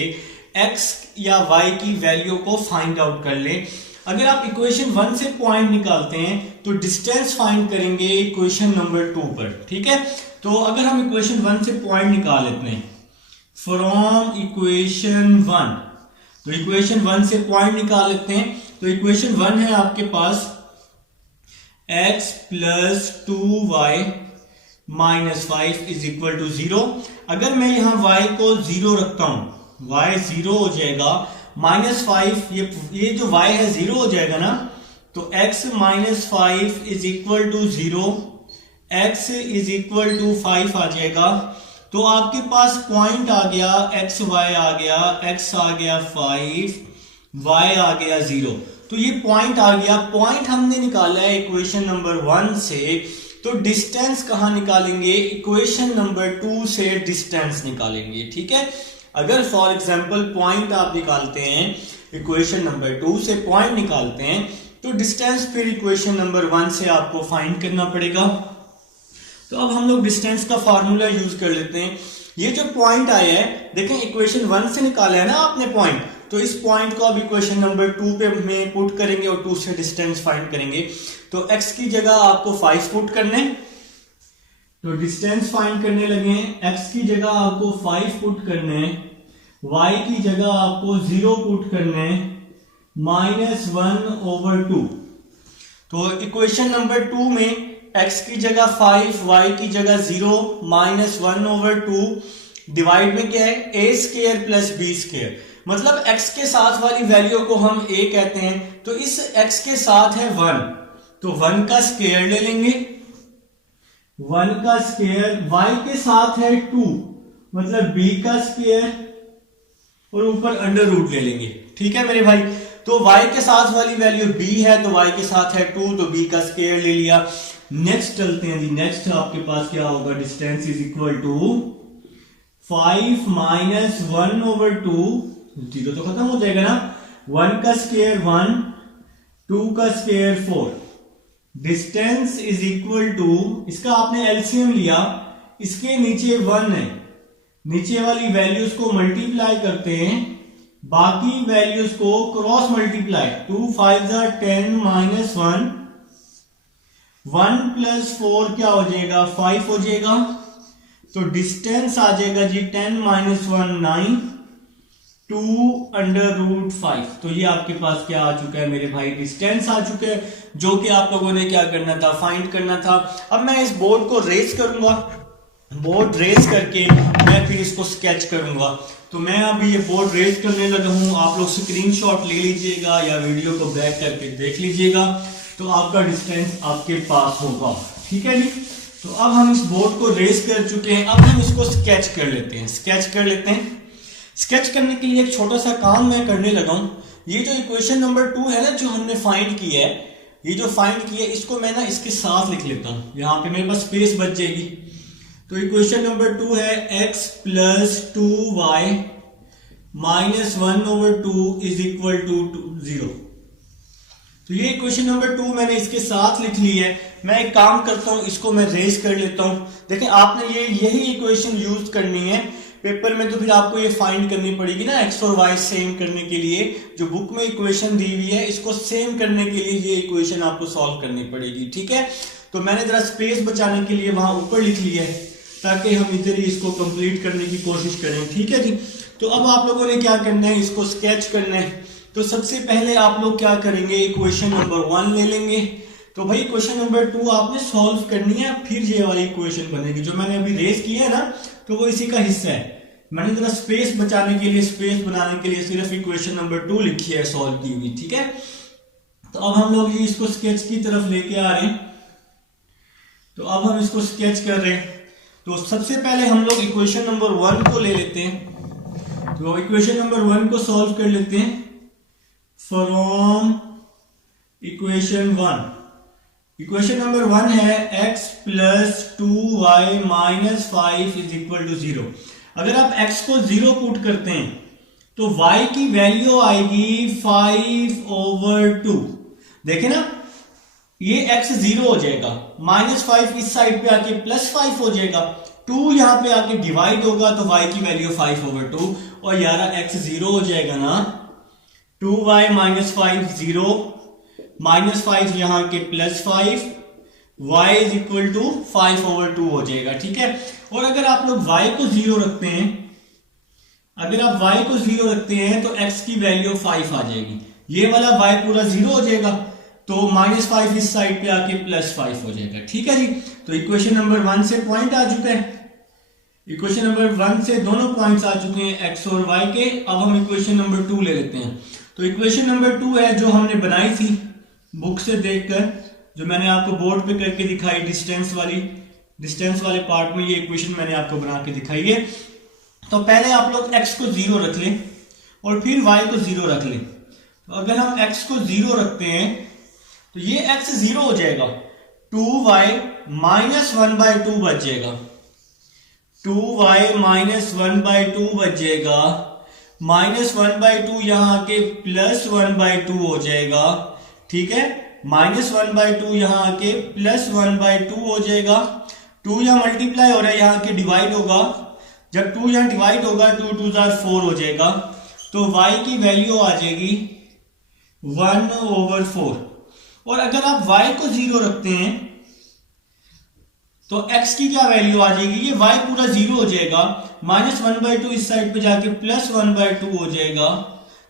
x या y की वैल्यू को फाइंड आउट कर लें। अगर आप इक्वेशन 1 से पॉइंट निकालते हैं तो डिस्टेंस फाइंड करेंगे इक्वेशन नंबर 2 पर, ठीक है। तो अगर हम इक्वेशन 1 से पॉइंट निकाल लेते हैं फ्रॉम इक्वेशन 1, तो इक्वेशन 1 से पॉइंट निकाल लेते हैं। तो इक्वेशन 1 है आपके पास x plus 2y minus 5 is equal to 0। अगर मैं यहां y को 0 रखता हूं, y 0 हो जाएगा, माइनस 5 ये जो y है 0 हो जाएगा ना, तो x minus 5 is equal to 0, x is equal to 5 आ जाएगा। तो आपके पास पॉइंट आ गया, एक्स वाई आ गया, x आ गया 5, y आ गया 0। तो ये पॉइंट आ गया। पॉइंट हमने निकाला है इक्वेशन नंबर 1 से, तो डिस्टेंस कहां निकालेंगे? इक्वेशन नंबर 2 से डिस्टेंस निकालेंगे, ठीक है। अगर फॉर एग्जांपल पॉइंट आप निकालते हैं, इक्वेशन नंबर 2 से पॉइंट निकालते हैं, तो डिस्टेंस फिर इक्वेशन नंबर 1 से आपको फाइंड करना पड़ेगा। तो अब हम लोग डिस्टेंस का फार्मूला यूज कर लेते हैं। ये जो पॉइंट आया है, देखें इक्वेशन 1 से निकाला है ना आपने पॉइंट, तो इस पॉइंट को अब इक्वेशन नंबर 2 पे में पुट करेंगे और 2 से डिस्टेंस फाइंड करेंगे। तो x की जगह आपको 5 पुट करने, तो डिस्टेंस फाइंड करने लगे। x की जगह आपको 5 पुट करने, y की जगह आपको 0 पुट करने, माइनस 1/2। तो इक्वेशन नंबर 2 में x की जगह 5, y की जगह 0, माइनस 1/2, डिवाइड में क्या है? a square plus b square, मतलब x के साथ वाली वैल्यू को हम a कहते हैं। तो इस x के साथ है 1, तो 1 का स्क्वायर ले लेंगे, 1 का स्क्वायर। y के साथ है 2, मतलब b का स्क्वायर, और ऊपर अंडर रूट ले लेंगे, ठीक है मेरे भाई। तो y के साथ वाली वैल्यू b है, तो y के साथ है 2, तो b का स्क्वायर ले लिया। नेक्स्ट चलते हैं जी। नेक्स्ट आपके पास क्या होगा? Distance is equal to 5 minus 1/2, 0 तो खत्म हो जाएगा ना, 1 का स्क्वायर 1, 2 का square 4। Distance is equal to, इसका आपने एलसीएम लिया, इसके नीचे 1 है, नीचे वाली वैल्यूज को मल्टीप्लाई करते हैं, बाकी वैल्यूज को क्रॉस मल्टीप्लाई, 2 5 10 माइनस 1, 1 प्लस 4 क्या हो जाएगा? 5 हो जाएगा। तो डिस्टेंस आ जाएगा जी 10 माइनस 1 9, 2/5। तो ये आपके पास क्या आ चुका है मेरे भाई? डिस्टेंस आ चुका है, जो कि आप लोगों ने क्या करना था? फाइंड करना था। अब मैं इस बोर्ड को रेस करूंगा, बोर्ड रेस करके मैं फिर इसको स्केच करूंगा। तो मैं अभी ये बोर्ड रेस करने लगा हूं, आप लोग स्क्रीनशॉट ले लीजिएगा या वीडियो को बैक करके देख लीजिएगा, तो आपका डिस्टेंस आपके पास होगा, ठीक है जी। तो अब हम इस बोर्ड को रेस कर चुके हैं, अब हम इसको स्केच कर लेते हैं। स्केच कर लेते हैं। स्केच करने के लिए एक छोटा सा काम मैं करने लगा हूं। ये जो इक्वेशन नंबर 2 है ना, जो हमने फाइंड किया है, ये जो फाइंड किया है, इसको मैं ना इसके साथ लिख लेता हूं। यहाँ पे मेरे पास स्पेस बच जाएगी। तो इक्वेशन नंबर 2 है x plus 2y minus 1/2 is equal to 0। तो ये इक्वेशन नंबर 2 मैंने इसके साथ लिख ली है। मैं एक काम करता हूं, इसको मैं रेस कर लेता हूं। देखें आपने यही इक्वेशन यूज करनी है पेपर में तो फिर आपको ये फाइंड करनी पड़ेगी ना, एक्स और वाई सेम करने के लिए जो बुक में इक्वेशन दी हुई है इसको सेम करने के लिए ये इक्वेशन आपको सॉल्व करनी पड़ेगी। ठीक है, तो मैंने जरा स्पेस बचाने के लिए वहां ऊपर लिख लिया है ताकि हम इधर ही इसको कंप्लीट करने की कोशिश करें। ठीक है जी, तो अब आप लोगों ने क्या करना है, इसको स्केच करना है। तो सबसे पहले आप लोग क्या करेंगे, इक्वेशन नंबर 1 ले लेंगे। तो भाई इक्वेशन नंबर 2 आपने सॉल्व करनी है, फिर ये वाली इक्वेशन बनेगी। जो मैंने अभी रेस की है ना, तो वो इसी का हिस्सा है। मैंने जरा स्पेस बचाने के लिए, स्पेस बनाने के लिए सिर्फ इक्वेशन नंबर 2 लिखी है सॉल्व की हुई। ठीक है, तो अब हम लोग इसको स्केच की तरफ लेके आ रहे हैं। तो अब हम इसको स्केच कर रहे हैं। तो सबसे पहले हम लोग इक्वेशन नंबर 1 को ले लेते हैं। तो इक्वेशन नंबर 1 को सॉल्व कर लेते हैं फ्रॉम इक्वेशन 1। इक्वेशन नंबर 1 है x plus 2y minus 5 is equal to 0। अगर आप x को 0 पुट करते हैं तो y की वैल्यू आएगी 5/2। देखें ना, ये x 0 हो जाएगा, -5 इस साइड पे आके +5 हो जाएगा, 2 यहां पे आके डिवाइड होगा तो y की वैल्यू 5/2 और यार x 0 हो जाएगा ना। 2y माइनस 5 0, -5 यहां के +5, y इज इक्वल टू 5/2 हो जाएगा। ठीक है, और अगर आप लोग y को 0 रखते हैं, अगर आप y को 0 रखते हैं तो x की वैल्यू 5 आ जाएगी। ये वाला y पूरा 0 हो जाएगा तो -5 इस साइड पे आके +5 हो जाएगा। ठीक है जी, तो इक्वेशन नंबर 1 से पॉइंट आ चुका है। इक्वेशन नंबर 1 से दोनों पॉइंट्स आ चुके हैं x और y के। अब हम इक्वेशन नंबर 2 ले लेते हैं। तो इक्वेशन नंबर 2 है जो हमने बनाई थी बुक से देखकर, जो मैंने आपको बोर्ड पे करके दिखाई, डिस्टेंस वाले पार्ट में ये इक्वेशन मैंने आपको बना के दिखाई है। तो पहले आप लोग x को 0 रख लें और फिर y को 0 रख लें। तो अगर हम x को 0 रखते हैं तो ये x 0 हो जाएगा, 2y माइनस 1/2 बच जाएगा, 2y माइनस 1/2 बच जाएगा, -1/2 यहां के +1/2 हो जाएगा। ठीक है, -1/2 यहां आके +1/2 हो जाएगा। 2 यहां मल्टीप्लाई हो रहा है, यहां के डिवाइड होगा, जब 2 यहां डिवाइड होगा 2 2 4 हो जाएगा। तो y की वैल्यू आ जाएगी 1/4। और अगर आप y को 0 रखते हैं तो x की क्या वैल्यू आ जाएगी, ये y पूरा 0 हो जाएगा, -1/2 इस साइड पे जाके +1/2 हो जाएगा,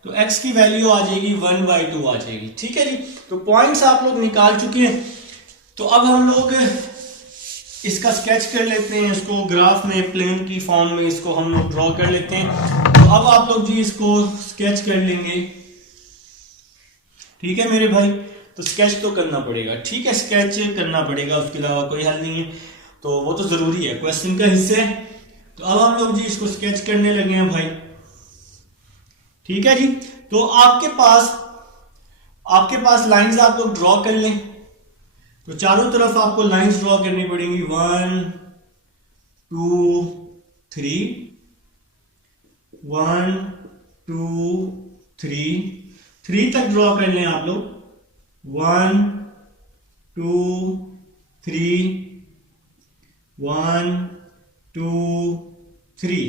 तो x की वैल्यू आ जाएगी 1/2 आ जाएगी। ठीक है जी, तो पॉइंट्स आप लोग निकाल चुके हैं। तो अब हम लोग इसका स्केच कर लेते हैं, इसको ग्राफ में प्लेन की फॉर्म में इसको हम लोग ड्रॉ कर लेते हैं। तो अब आप लोग जी इसको स्केच कर लेंगे। ठीक है मेरे भाई, तो स्केच तो करना पड़ेगा। ठीक है, स्केच करना पड़ेगा, उसके अलावा कोई हल नहीं है, तो वो तो जरूरी है, क्वेश्चन का हिस्सा है। तो अब हम लोग जी इसको स्केच करने लगे हैं भाई। ठीक है जी, तो आपके पास लाइंस आप लोग ड्रॉ कर लें। तो चारों तरफ आपको लाइंस ड्रॉ करनी पड़ेंगी, 1 2 3, 1 2 3 तक ड्रॉ कर लें आप लोग, 1 2 3 1 2 3।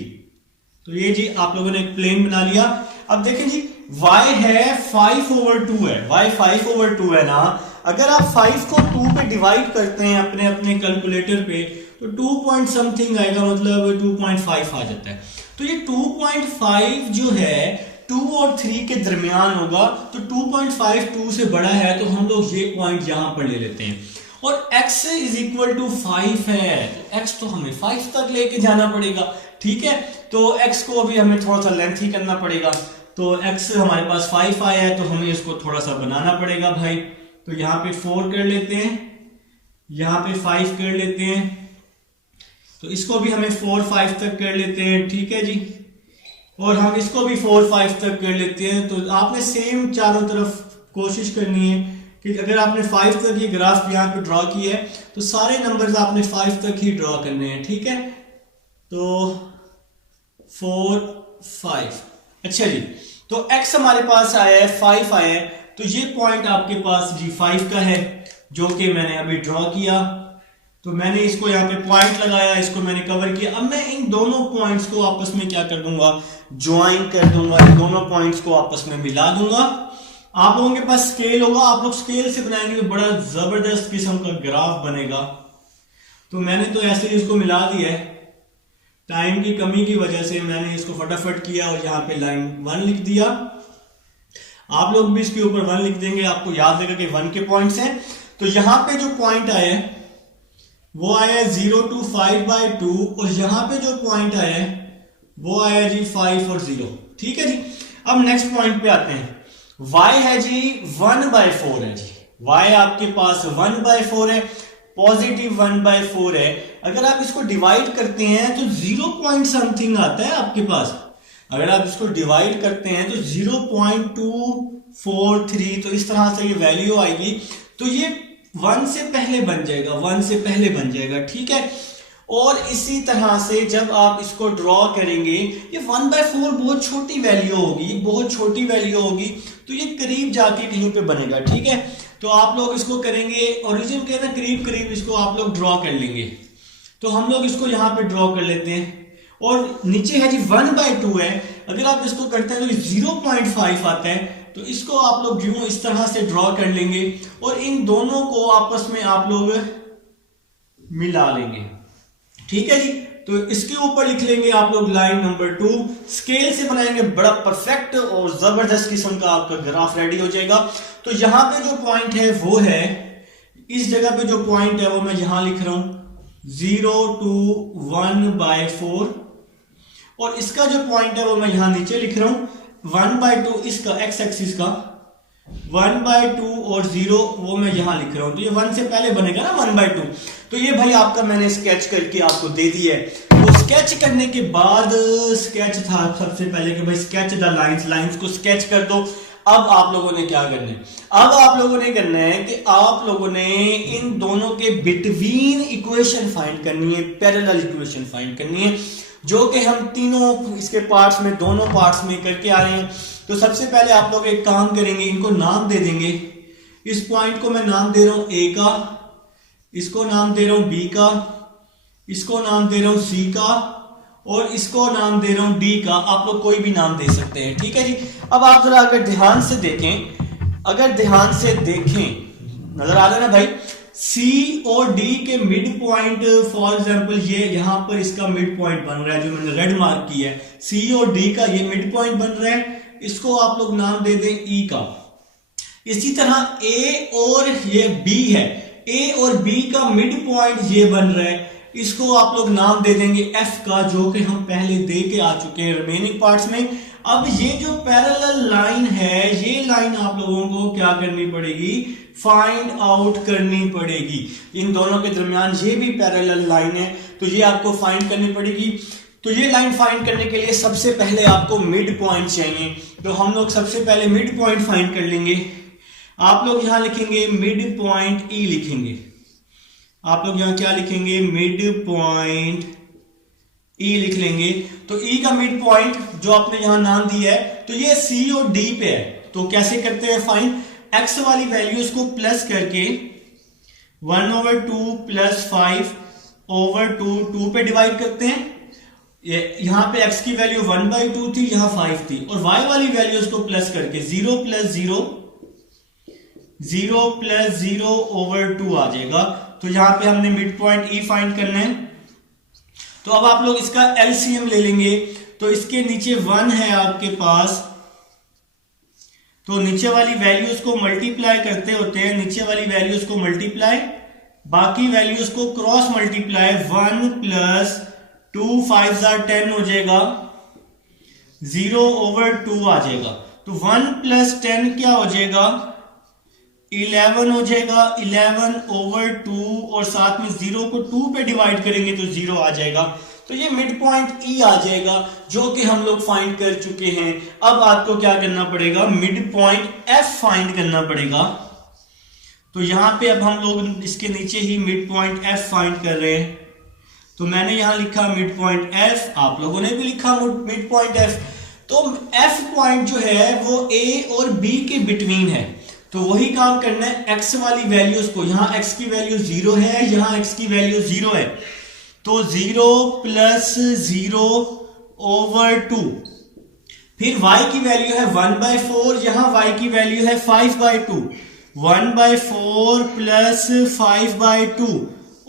तो ये जी आप लोगों ने एक प्लेन बना लिया। अब देखें जी, y है 5/2 है, y 5/2 है ना। अगर आप 5 को 2 पे डिवाइड करते हैं अपने अपने कैलकुलेटर पे तो 2 पॉइंट समथिंग आएगा, मतलब 2.5 आ जाता है। तो ये 2.5 जो है 2 और 3 के दरमियान होगा, तो 2.5 2 से बड़ा है, तो हम लोग ये पॉइंट यहां पर ले लेते हैं। और x इज इक्वल टू 5 है, तो x तो हमें 5 तक लेके जाना पड़ेगा। ठीक है, तो x को अभी हमें थोड़ा सा लेंथ ही करना पड़ेगा। तो x हमारे पास 5 आया है, तो हमें इसको थोड़ा सा बनाना पड़ेगा भाई। तो यहाँ पे 4 कर लेते हैं, यहाँ पे 5 कर लेते हैं, तो इसको भी हमें 4 5 तक कर लेते हैं। ठीक है जी, और हम इसको भी 4 5 तक कर लेते हैं। तो आपने सेम चारों तरफ कोशिश करनी है कि अगर आपने 5 तक ये ग्राफ यहाँ पे ड्रॉ किया है तो सारे नंबर्स आपने 5 तक ही ड्रॉ करने हैं। ठीक है, तो 4 5। अच्छा जी, तो x हमारे पास आया है 5 आया है, तो ये पॉइंट आपके पास जी 5 का है जो कि मैंने अभी ड्रॉ किया। तो मैंने इसको यहाँ पे पॉइंट लगाया, इसको मैंने कवर किया। अब मैं इन दोनों पॉइंट्स को आपस में क्या कर दूंगा, ज्वाइन कर दूंगा, इन दोनों पॉइंट्स को आपस में मिला दूंगा। आप लोगों के पास स्केल होगा, आप लोग स्केल से बनाएंगे तो बड़ा जबरदस्त किस्म का ग्राफ बनेगा। तो मैंने तो ऐसे ही इसको मिला दिया है, टाइम की कमी की वजह से मैंने इसको फटाफट किया और यहाँ पे लाइन 1 लिख दिया। आप लोग भी इसके ऊपर 1 लिख देंगे, आपको याद रहेगा कि 1 के पॉइंट्स हैं। तो यहाँ पे जो पॉइंट आया वो आया 0 to 5/2 और यहां पे जो पॉइंट आया है वो आया जी 5 और 0। ठीक है जी। अब नेक्स्ट पॉइंट पे आते हैं। y है जी 1/4 है जी, y आपके पास 1/4 है, पॉजिटिव 1/4 है। अगर आप इसको डिवाइड करते हैं तो 0 पॉइंट समथिंग आता है आपके पास। अगर आप इसको डिवाइड करते हैं तो 0.243, तो इस तरह से ये वैल्यू आएगी। तो ये 1 से पहले बन जाएगा, 1 से पहले बन जाएगा। ठीक है। और इसी तरह से जब आप इसको ड्रॉ करेंगे, ये 1/4 बहुत छोटी वैल्यू होगी, बहुत छोटी वैल्यू होगी, तो ये करीब जाके कहीं पे बनेगा। ठीक है। तो आप लोग इसको करेंगे, ओरिजिन के ना करीब करीब इसको आप लोग ड्रॉ कर लेंगे। तो हम लोग इसको यहां पे ड्रॉ कर लेते हैं। और नीचे है जी 1/2 है, अगर आप इसको करते हैं तो 0.5 आता है। तो इसको आप लोग यूं इस तरह से ड्रॉ कर लेंगे और इन दोनों को आपस में आप लोग मिला लेंगे। ठीक है जी। तो इसके ऊपर लिख लेंगे आप लोग लाइन नंबर 2, स्केल से बनाएंगे, बड़ा परफेक्ट और जबरदस्त किस्म का आपका ग्राफ रेडी हो जाएगा। तो यहां पे जो पॉइंट है वो है, इस जगह पे जो पॉइंट है वो मैं यहां लिख रहा हूं 0 to 1/4 और इसका जो पॉइंट है वो मैं यहां नीचे लिख रहा हूं 1/2, इसका एक्स एक्सिस का 1/2 और 0 वो मैं यहां लिख रहा हूं। तो ये 1 से पहले बनेगा ना 1/2। तो ये भाई आपका मैंने स्केच करके आपको दे दिया है। तो स्केच करने के बाद स्केच था सबसे पहले कि भाई स्केच द लाइंस, लाइंस को स्केच कर दो। अब आप लोगों ने क्या करना है, अब आप लोगों ने करना है कि आप लोगों ने इन दोनों के बिटवीन इक्वेशन फाइंड करनी है, पैरेलल इक्वेशन फाइंड करनी है, जो कि हम तीनों इसके पार्ट्स में, दोनों पार्ट्स में करके आ रहे हैं। तो सबसे पहले आप लोग एक काम करेंगे, इनको नाम दे देंगे। इस पॉइंट को मैं नाम दे रहा हूं ए का, इसको नाम दे रहा हूं बी का, इसको नाम दे रहा हूं सी का और इसको नाम दे रहा हूं डी का। आप लोग कोई भी नाम दे सकते हैं। ठीक है जी। अब आप जरा अगर ध्यान से देखें, अगर ध्यान से देखें, नजर आ रहा है ना भाई, सी और डी के मिड पॉइंट, फॉर एग्जांपल ये यहां पर इसका मिड पॉइंट बन रहा है, जो मैंने रेड मार्क किया है, सी और डी का ये मिड पॉइंट बन रहा है, इसको आप लोग नाम दे दें ई का। इसी तरह ए और ये बी है, ए और बी का मिड पॉइंट ये बन रहा है, इसको आप लोग नाम दे देंगे एफ का, जो कि हम पहले दे के आ चुके हैं रिमेनिंग पार्ट्स में। अब ये जो पैरेलल लाइन है, ये लाइन आप लोगों को क्या करनी पड़ेगी, फाइंड आउट करनी पड़ेगी। इन दोनों के दरमियान ये भी पैरेलल लाइन है, तो ये आपको फाइंड करनी पड़ेगी। तो ये लाइन फाइंड करने के लिए सबसे पहले आपको मिड पॉइंट चाहिए। तो हम लोग सबसे पहले मिड पॉइंट फाइंड कर लेंगे। आप लोग यहां लिखेंगे मिड पॉइंट ई लिखेंगे। आप लोग यहां क्या लिखेंगे, मिड पॉइंट ई लिख लेंगे। तो ई का मिड पॉइंट जो आपने यहां नाम दिया है, तो ये सी और डी पे है। तो कैसे करते हैं फाइंड, एक्स वाली वैल्यूज को प्लस करके 1/2 + 5/2 2 पे डिवाइड करते हैं। यहां पे x की वैल्यू 1/2 थी, यहां 5 थी, और y वाली वैल्यूज को प्लस करके 0 + 0 0 + 0/2 आ जाएगा। तो यहां पे हमने मिड पॉइंट ई फाइंड करना है। तो अब आप लोग इसका एलसीएम ले लेंगे। तो इसके नीचे 1 है आपके पास, तो नीचे वाली वैल्यूज को मल्टीप्लाई करते होते हैं, नीचे वाली वैल्यूज को मल्टीप्लाई, बाकी वैल्यूज को क्रॉस मल्टीप्लाई, 1 + 2 5 10 हो जाएगा, 0/2 आ जाएगा। तो 1 + 10 क्या हो जाएगा, 11 हो जाएगा, 11/2 और साथ में 0 को 2 पे डिवाइड करेंगे तो 0 आ जाएगा। तो ये मिड पॉइंट ई आ जाएगा, जो कि हम लोग फाइंड कर चुके हैं। अब आपको क्या करना पड़ेगा, मिड पॉइंट एफ फाइंड करना पड़ेगा। तो यहां पे अब हम लोग इसके नीचे ही मिड पॉइंट एफ फाइंड कर रहे हैं। तो मैंने यहां लिखा मिड पॉइंट एफ, आप लोगों ने भी लिखा मिड पॉइंट एफ। तो एफ पॉइंट जो है वो ए और बी के बिटवीन है। तो वही काम करना है, x वाली वैल्यूज को, यहाँ x की वैल्यू 0 है, यहाँ x की वैल्यू 0 है, तो 0 प्लस 0 ओवर 2, फिर y की वैल्यू है 1/4, यहाँ y की वैल्यू है 5/2, 1/4 प्लस 5/2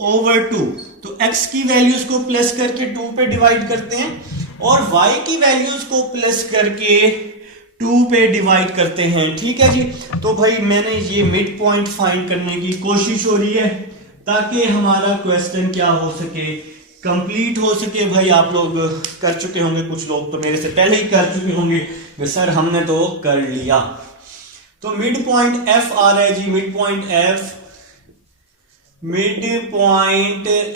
ओवर 2, तो x की वैल्यूज को प्लस करके 2 पे डिवाइड करते हैं और y की वैल्यूज को प्लस करके 2 पे डिवाइड करते हैं। ठीक है जी, तो भाई मैंने ये मिड पॉइंट फाइंड करने की कोशिश हो रही है ताकि हमारा क्वेश्चन क्या हो सके, कंप्लीट हो सके। भाई आप लोग कर चुके होंगे, कुछ लोग तो मेरे से पहले ही कर चुके होंगे कि सर हमने तो कर लिया। तो मिड पॉइंट f आ रहा है जी, मिड पॉइंट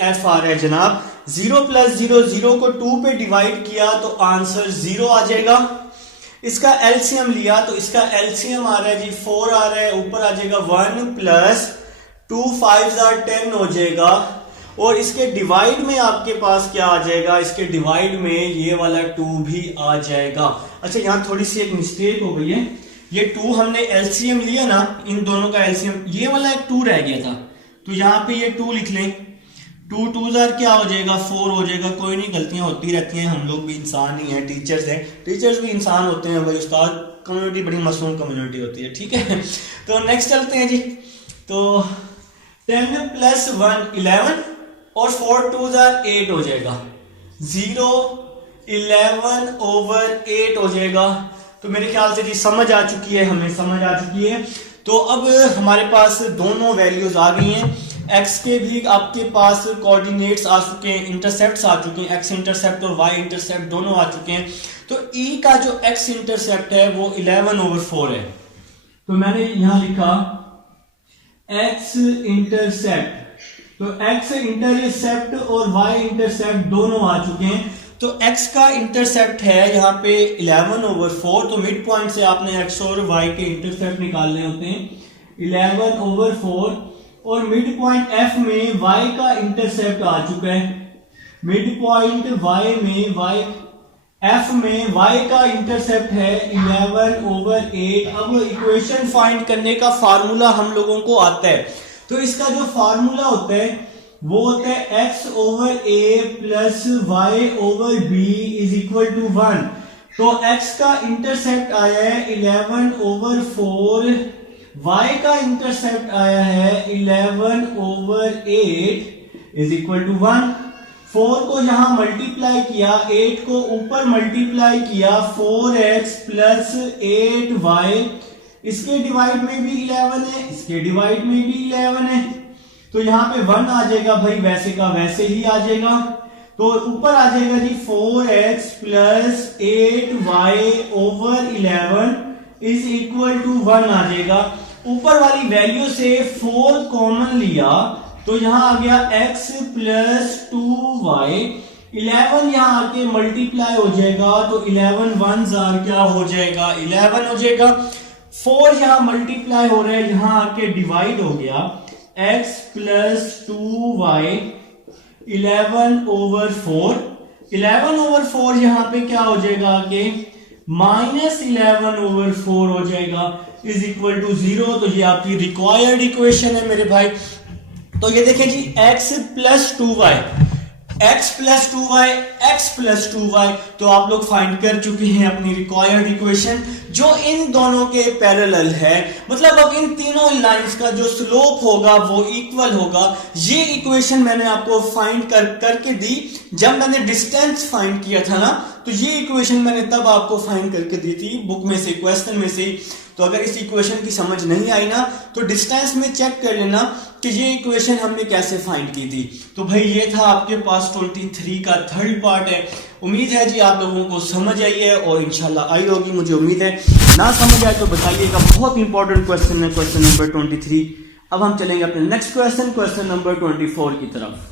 f आ रहा है जनाब 0 प्लस 0, 0 को 2 पे डिवाइड किया तो आंसर 0 आ जाएगा। इसका एलसीएम लिया तो इसका एलसीएम आ रहा है जी 4 आ रहा है, ऊपर आ जाएगा 1 प्लस 2 5 10 हो जाएगा, और इसके डिवाइड में आपके पास क्या आ जाएगा, इसके डिवाइड में ये वाला 2 भी आ जाएगा। अच्छा यहाँ थोड़ी सी एक मिस्टेक हो गई है, ये 2 हमने एलसीएम लिया ना, इन दोनों का एलसीएम, ये वाला एक 2 रह गया था, तो यहाँ पे ये 2 लिख लें, 2 2 क्या हो जाएगा 4 हो जाएगा। कोई नहीं, गलतियां होती रहती हैं, हम लोग भी इंसान ही हैं, टीचर्स हैं, टीचर्स भी इंसान होते हैं भाई, उस्ताद कम्युनिटी बड़ी मासूम कम्युनिटी होती है। ठीक है, तो नेक्स्ट चलते हैं जी। तो 10 प्लस 1 11 और 4 2 8 हो जाएगा, 0 11 ओवर 8 हो जाएगा। तो मेरे ख्याल से जी समझ आ चुकी है, हमें समझ आ चुकी है। तो अब हमारे पास दोनों वैल्यूज आ गई हैं, x के भी आपके पास कोऑर्डिनेट्स आ चुके हैं, इंटरसेप्ट्स आ चुके हैं, x इंटरसेप्ट और y इंटरसेप्ट दोनों आ चुके हैं। तो e का जो x इंटरसेप्ट है वो 11 ओवर 4 है, तो मैंने यहां लिखा x इंटरसेप्ट, तो x इंटरसेप्ट और y इंटरसेप्ट दोनों आ चुके हैं। तो x का इंटरसेप्ट है यहाँ पे 11 ओवर 4, तो मिड पॉइंट से आपने x और y के इंटरसेप्ट निकालने होते हैं 11 ओवर 4, और मिड पॉइंट f में y का इंटरसेप्ट आ चुका है, मिड पॉइंट y में f में y का इंटरसेप्ट है 11 ओवर 8। अब इक्वेशन फाइंड करने का फार्मूला हम लोगों को आता है, तो इसका जो फार्मूला होता है वो होता है x over a plus y over b is equal to 1। तो x का इंटरसेप्ट आया है 11 ओवर 4, y का इंटरसेप्ट आया है 11 ओवर 8 इज इक्वल टू 1। 4 को यहां मल्टीप्लाई किया, 8 को ऊपर मल्टीप्लाई किया, 4x प्लस 8y, इसके डिवाइड में भी 11 है, इसके डिवाइड में भी 11 है, तो यहां पे 1 आ जाएगा भाई, वैसे का वैसे ही आ जाएगा। तो ऊपर आ जाएगा जी 4x plus 8y over 11 is equal to 1 आ जाएगा। ऊपर वाली वैल्यू से 4 कॉमन लिया तो यहां आ गया x प्लस 2y, 11 यहां आके मल्टीप्लाई हो जाएगा, तो 11 1s क्या हो जाएगा 11 हो जाएगा। 4 यहां मल्टीप्लाई हो रहा है, यहां आके डिवाइड हो गया, x plus 2y 11 over 4, 11 over 4 यहां पे क्या हो जाएगा आगे माइनस 11 ओवर 4 हो जाएगा इज इक्वल टू 0। तो ये आपकी रिक्वायर्ड इक्वेशन है मेरे भाई। तो ये देखिए जी x plus 2y, x plus 2y, x plus 2y, तो आप लोग फाइंड कर चुके हैं अपनी रिक्वायर्ड इक्वेशन जो इन दोनों के पैरेलल है। मतलब अब इन तीनों लाइंस का जो स्लोप होगा वो इक्वल होगा। ये इक्वेशन मैंने आपको फाइंड करके दी जब मैंने डिस्टेंस फाइंड किया था ना, तो ये इक्वेशन मैंने तब आपको फाइंड करके दी थी बुक में से, क्वेश्चन में से। तो अगर इस इक्वेशन की समझ नहीं आई ना तो डिस्टेंस में चेक कर लेना कि ये इक्वेशन हमने कैसे फाइंड की थी। तो भाई ये था आपके पास 23 का थर्ड पार्ट है। उम्मीद है जी आप लोगों को समझ आई है और इंशाल्लाह आई होगी, मुझे उम्मीद है। ना समझ आए तो बताइएगा, बहुत इंपॉर्टेंट क्वेश्चन है क्वेश्चन नंबर 23। अब हम चलेंगे अपने नेक्स्ट क्वेश्चन नंबर 24 की तरफ।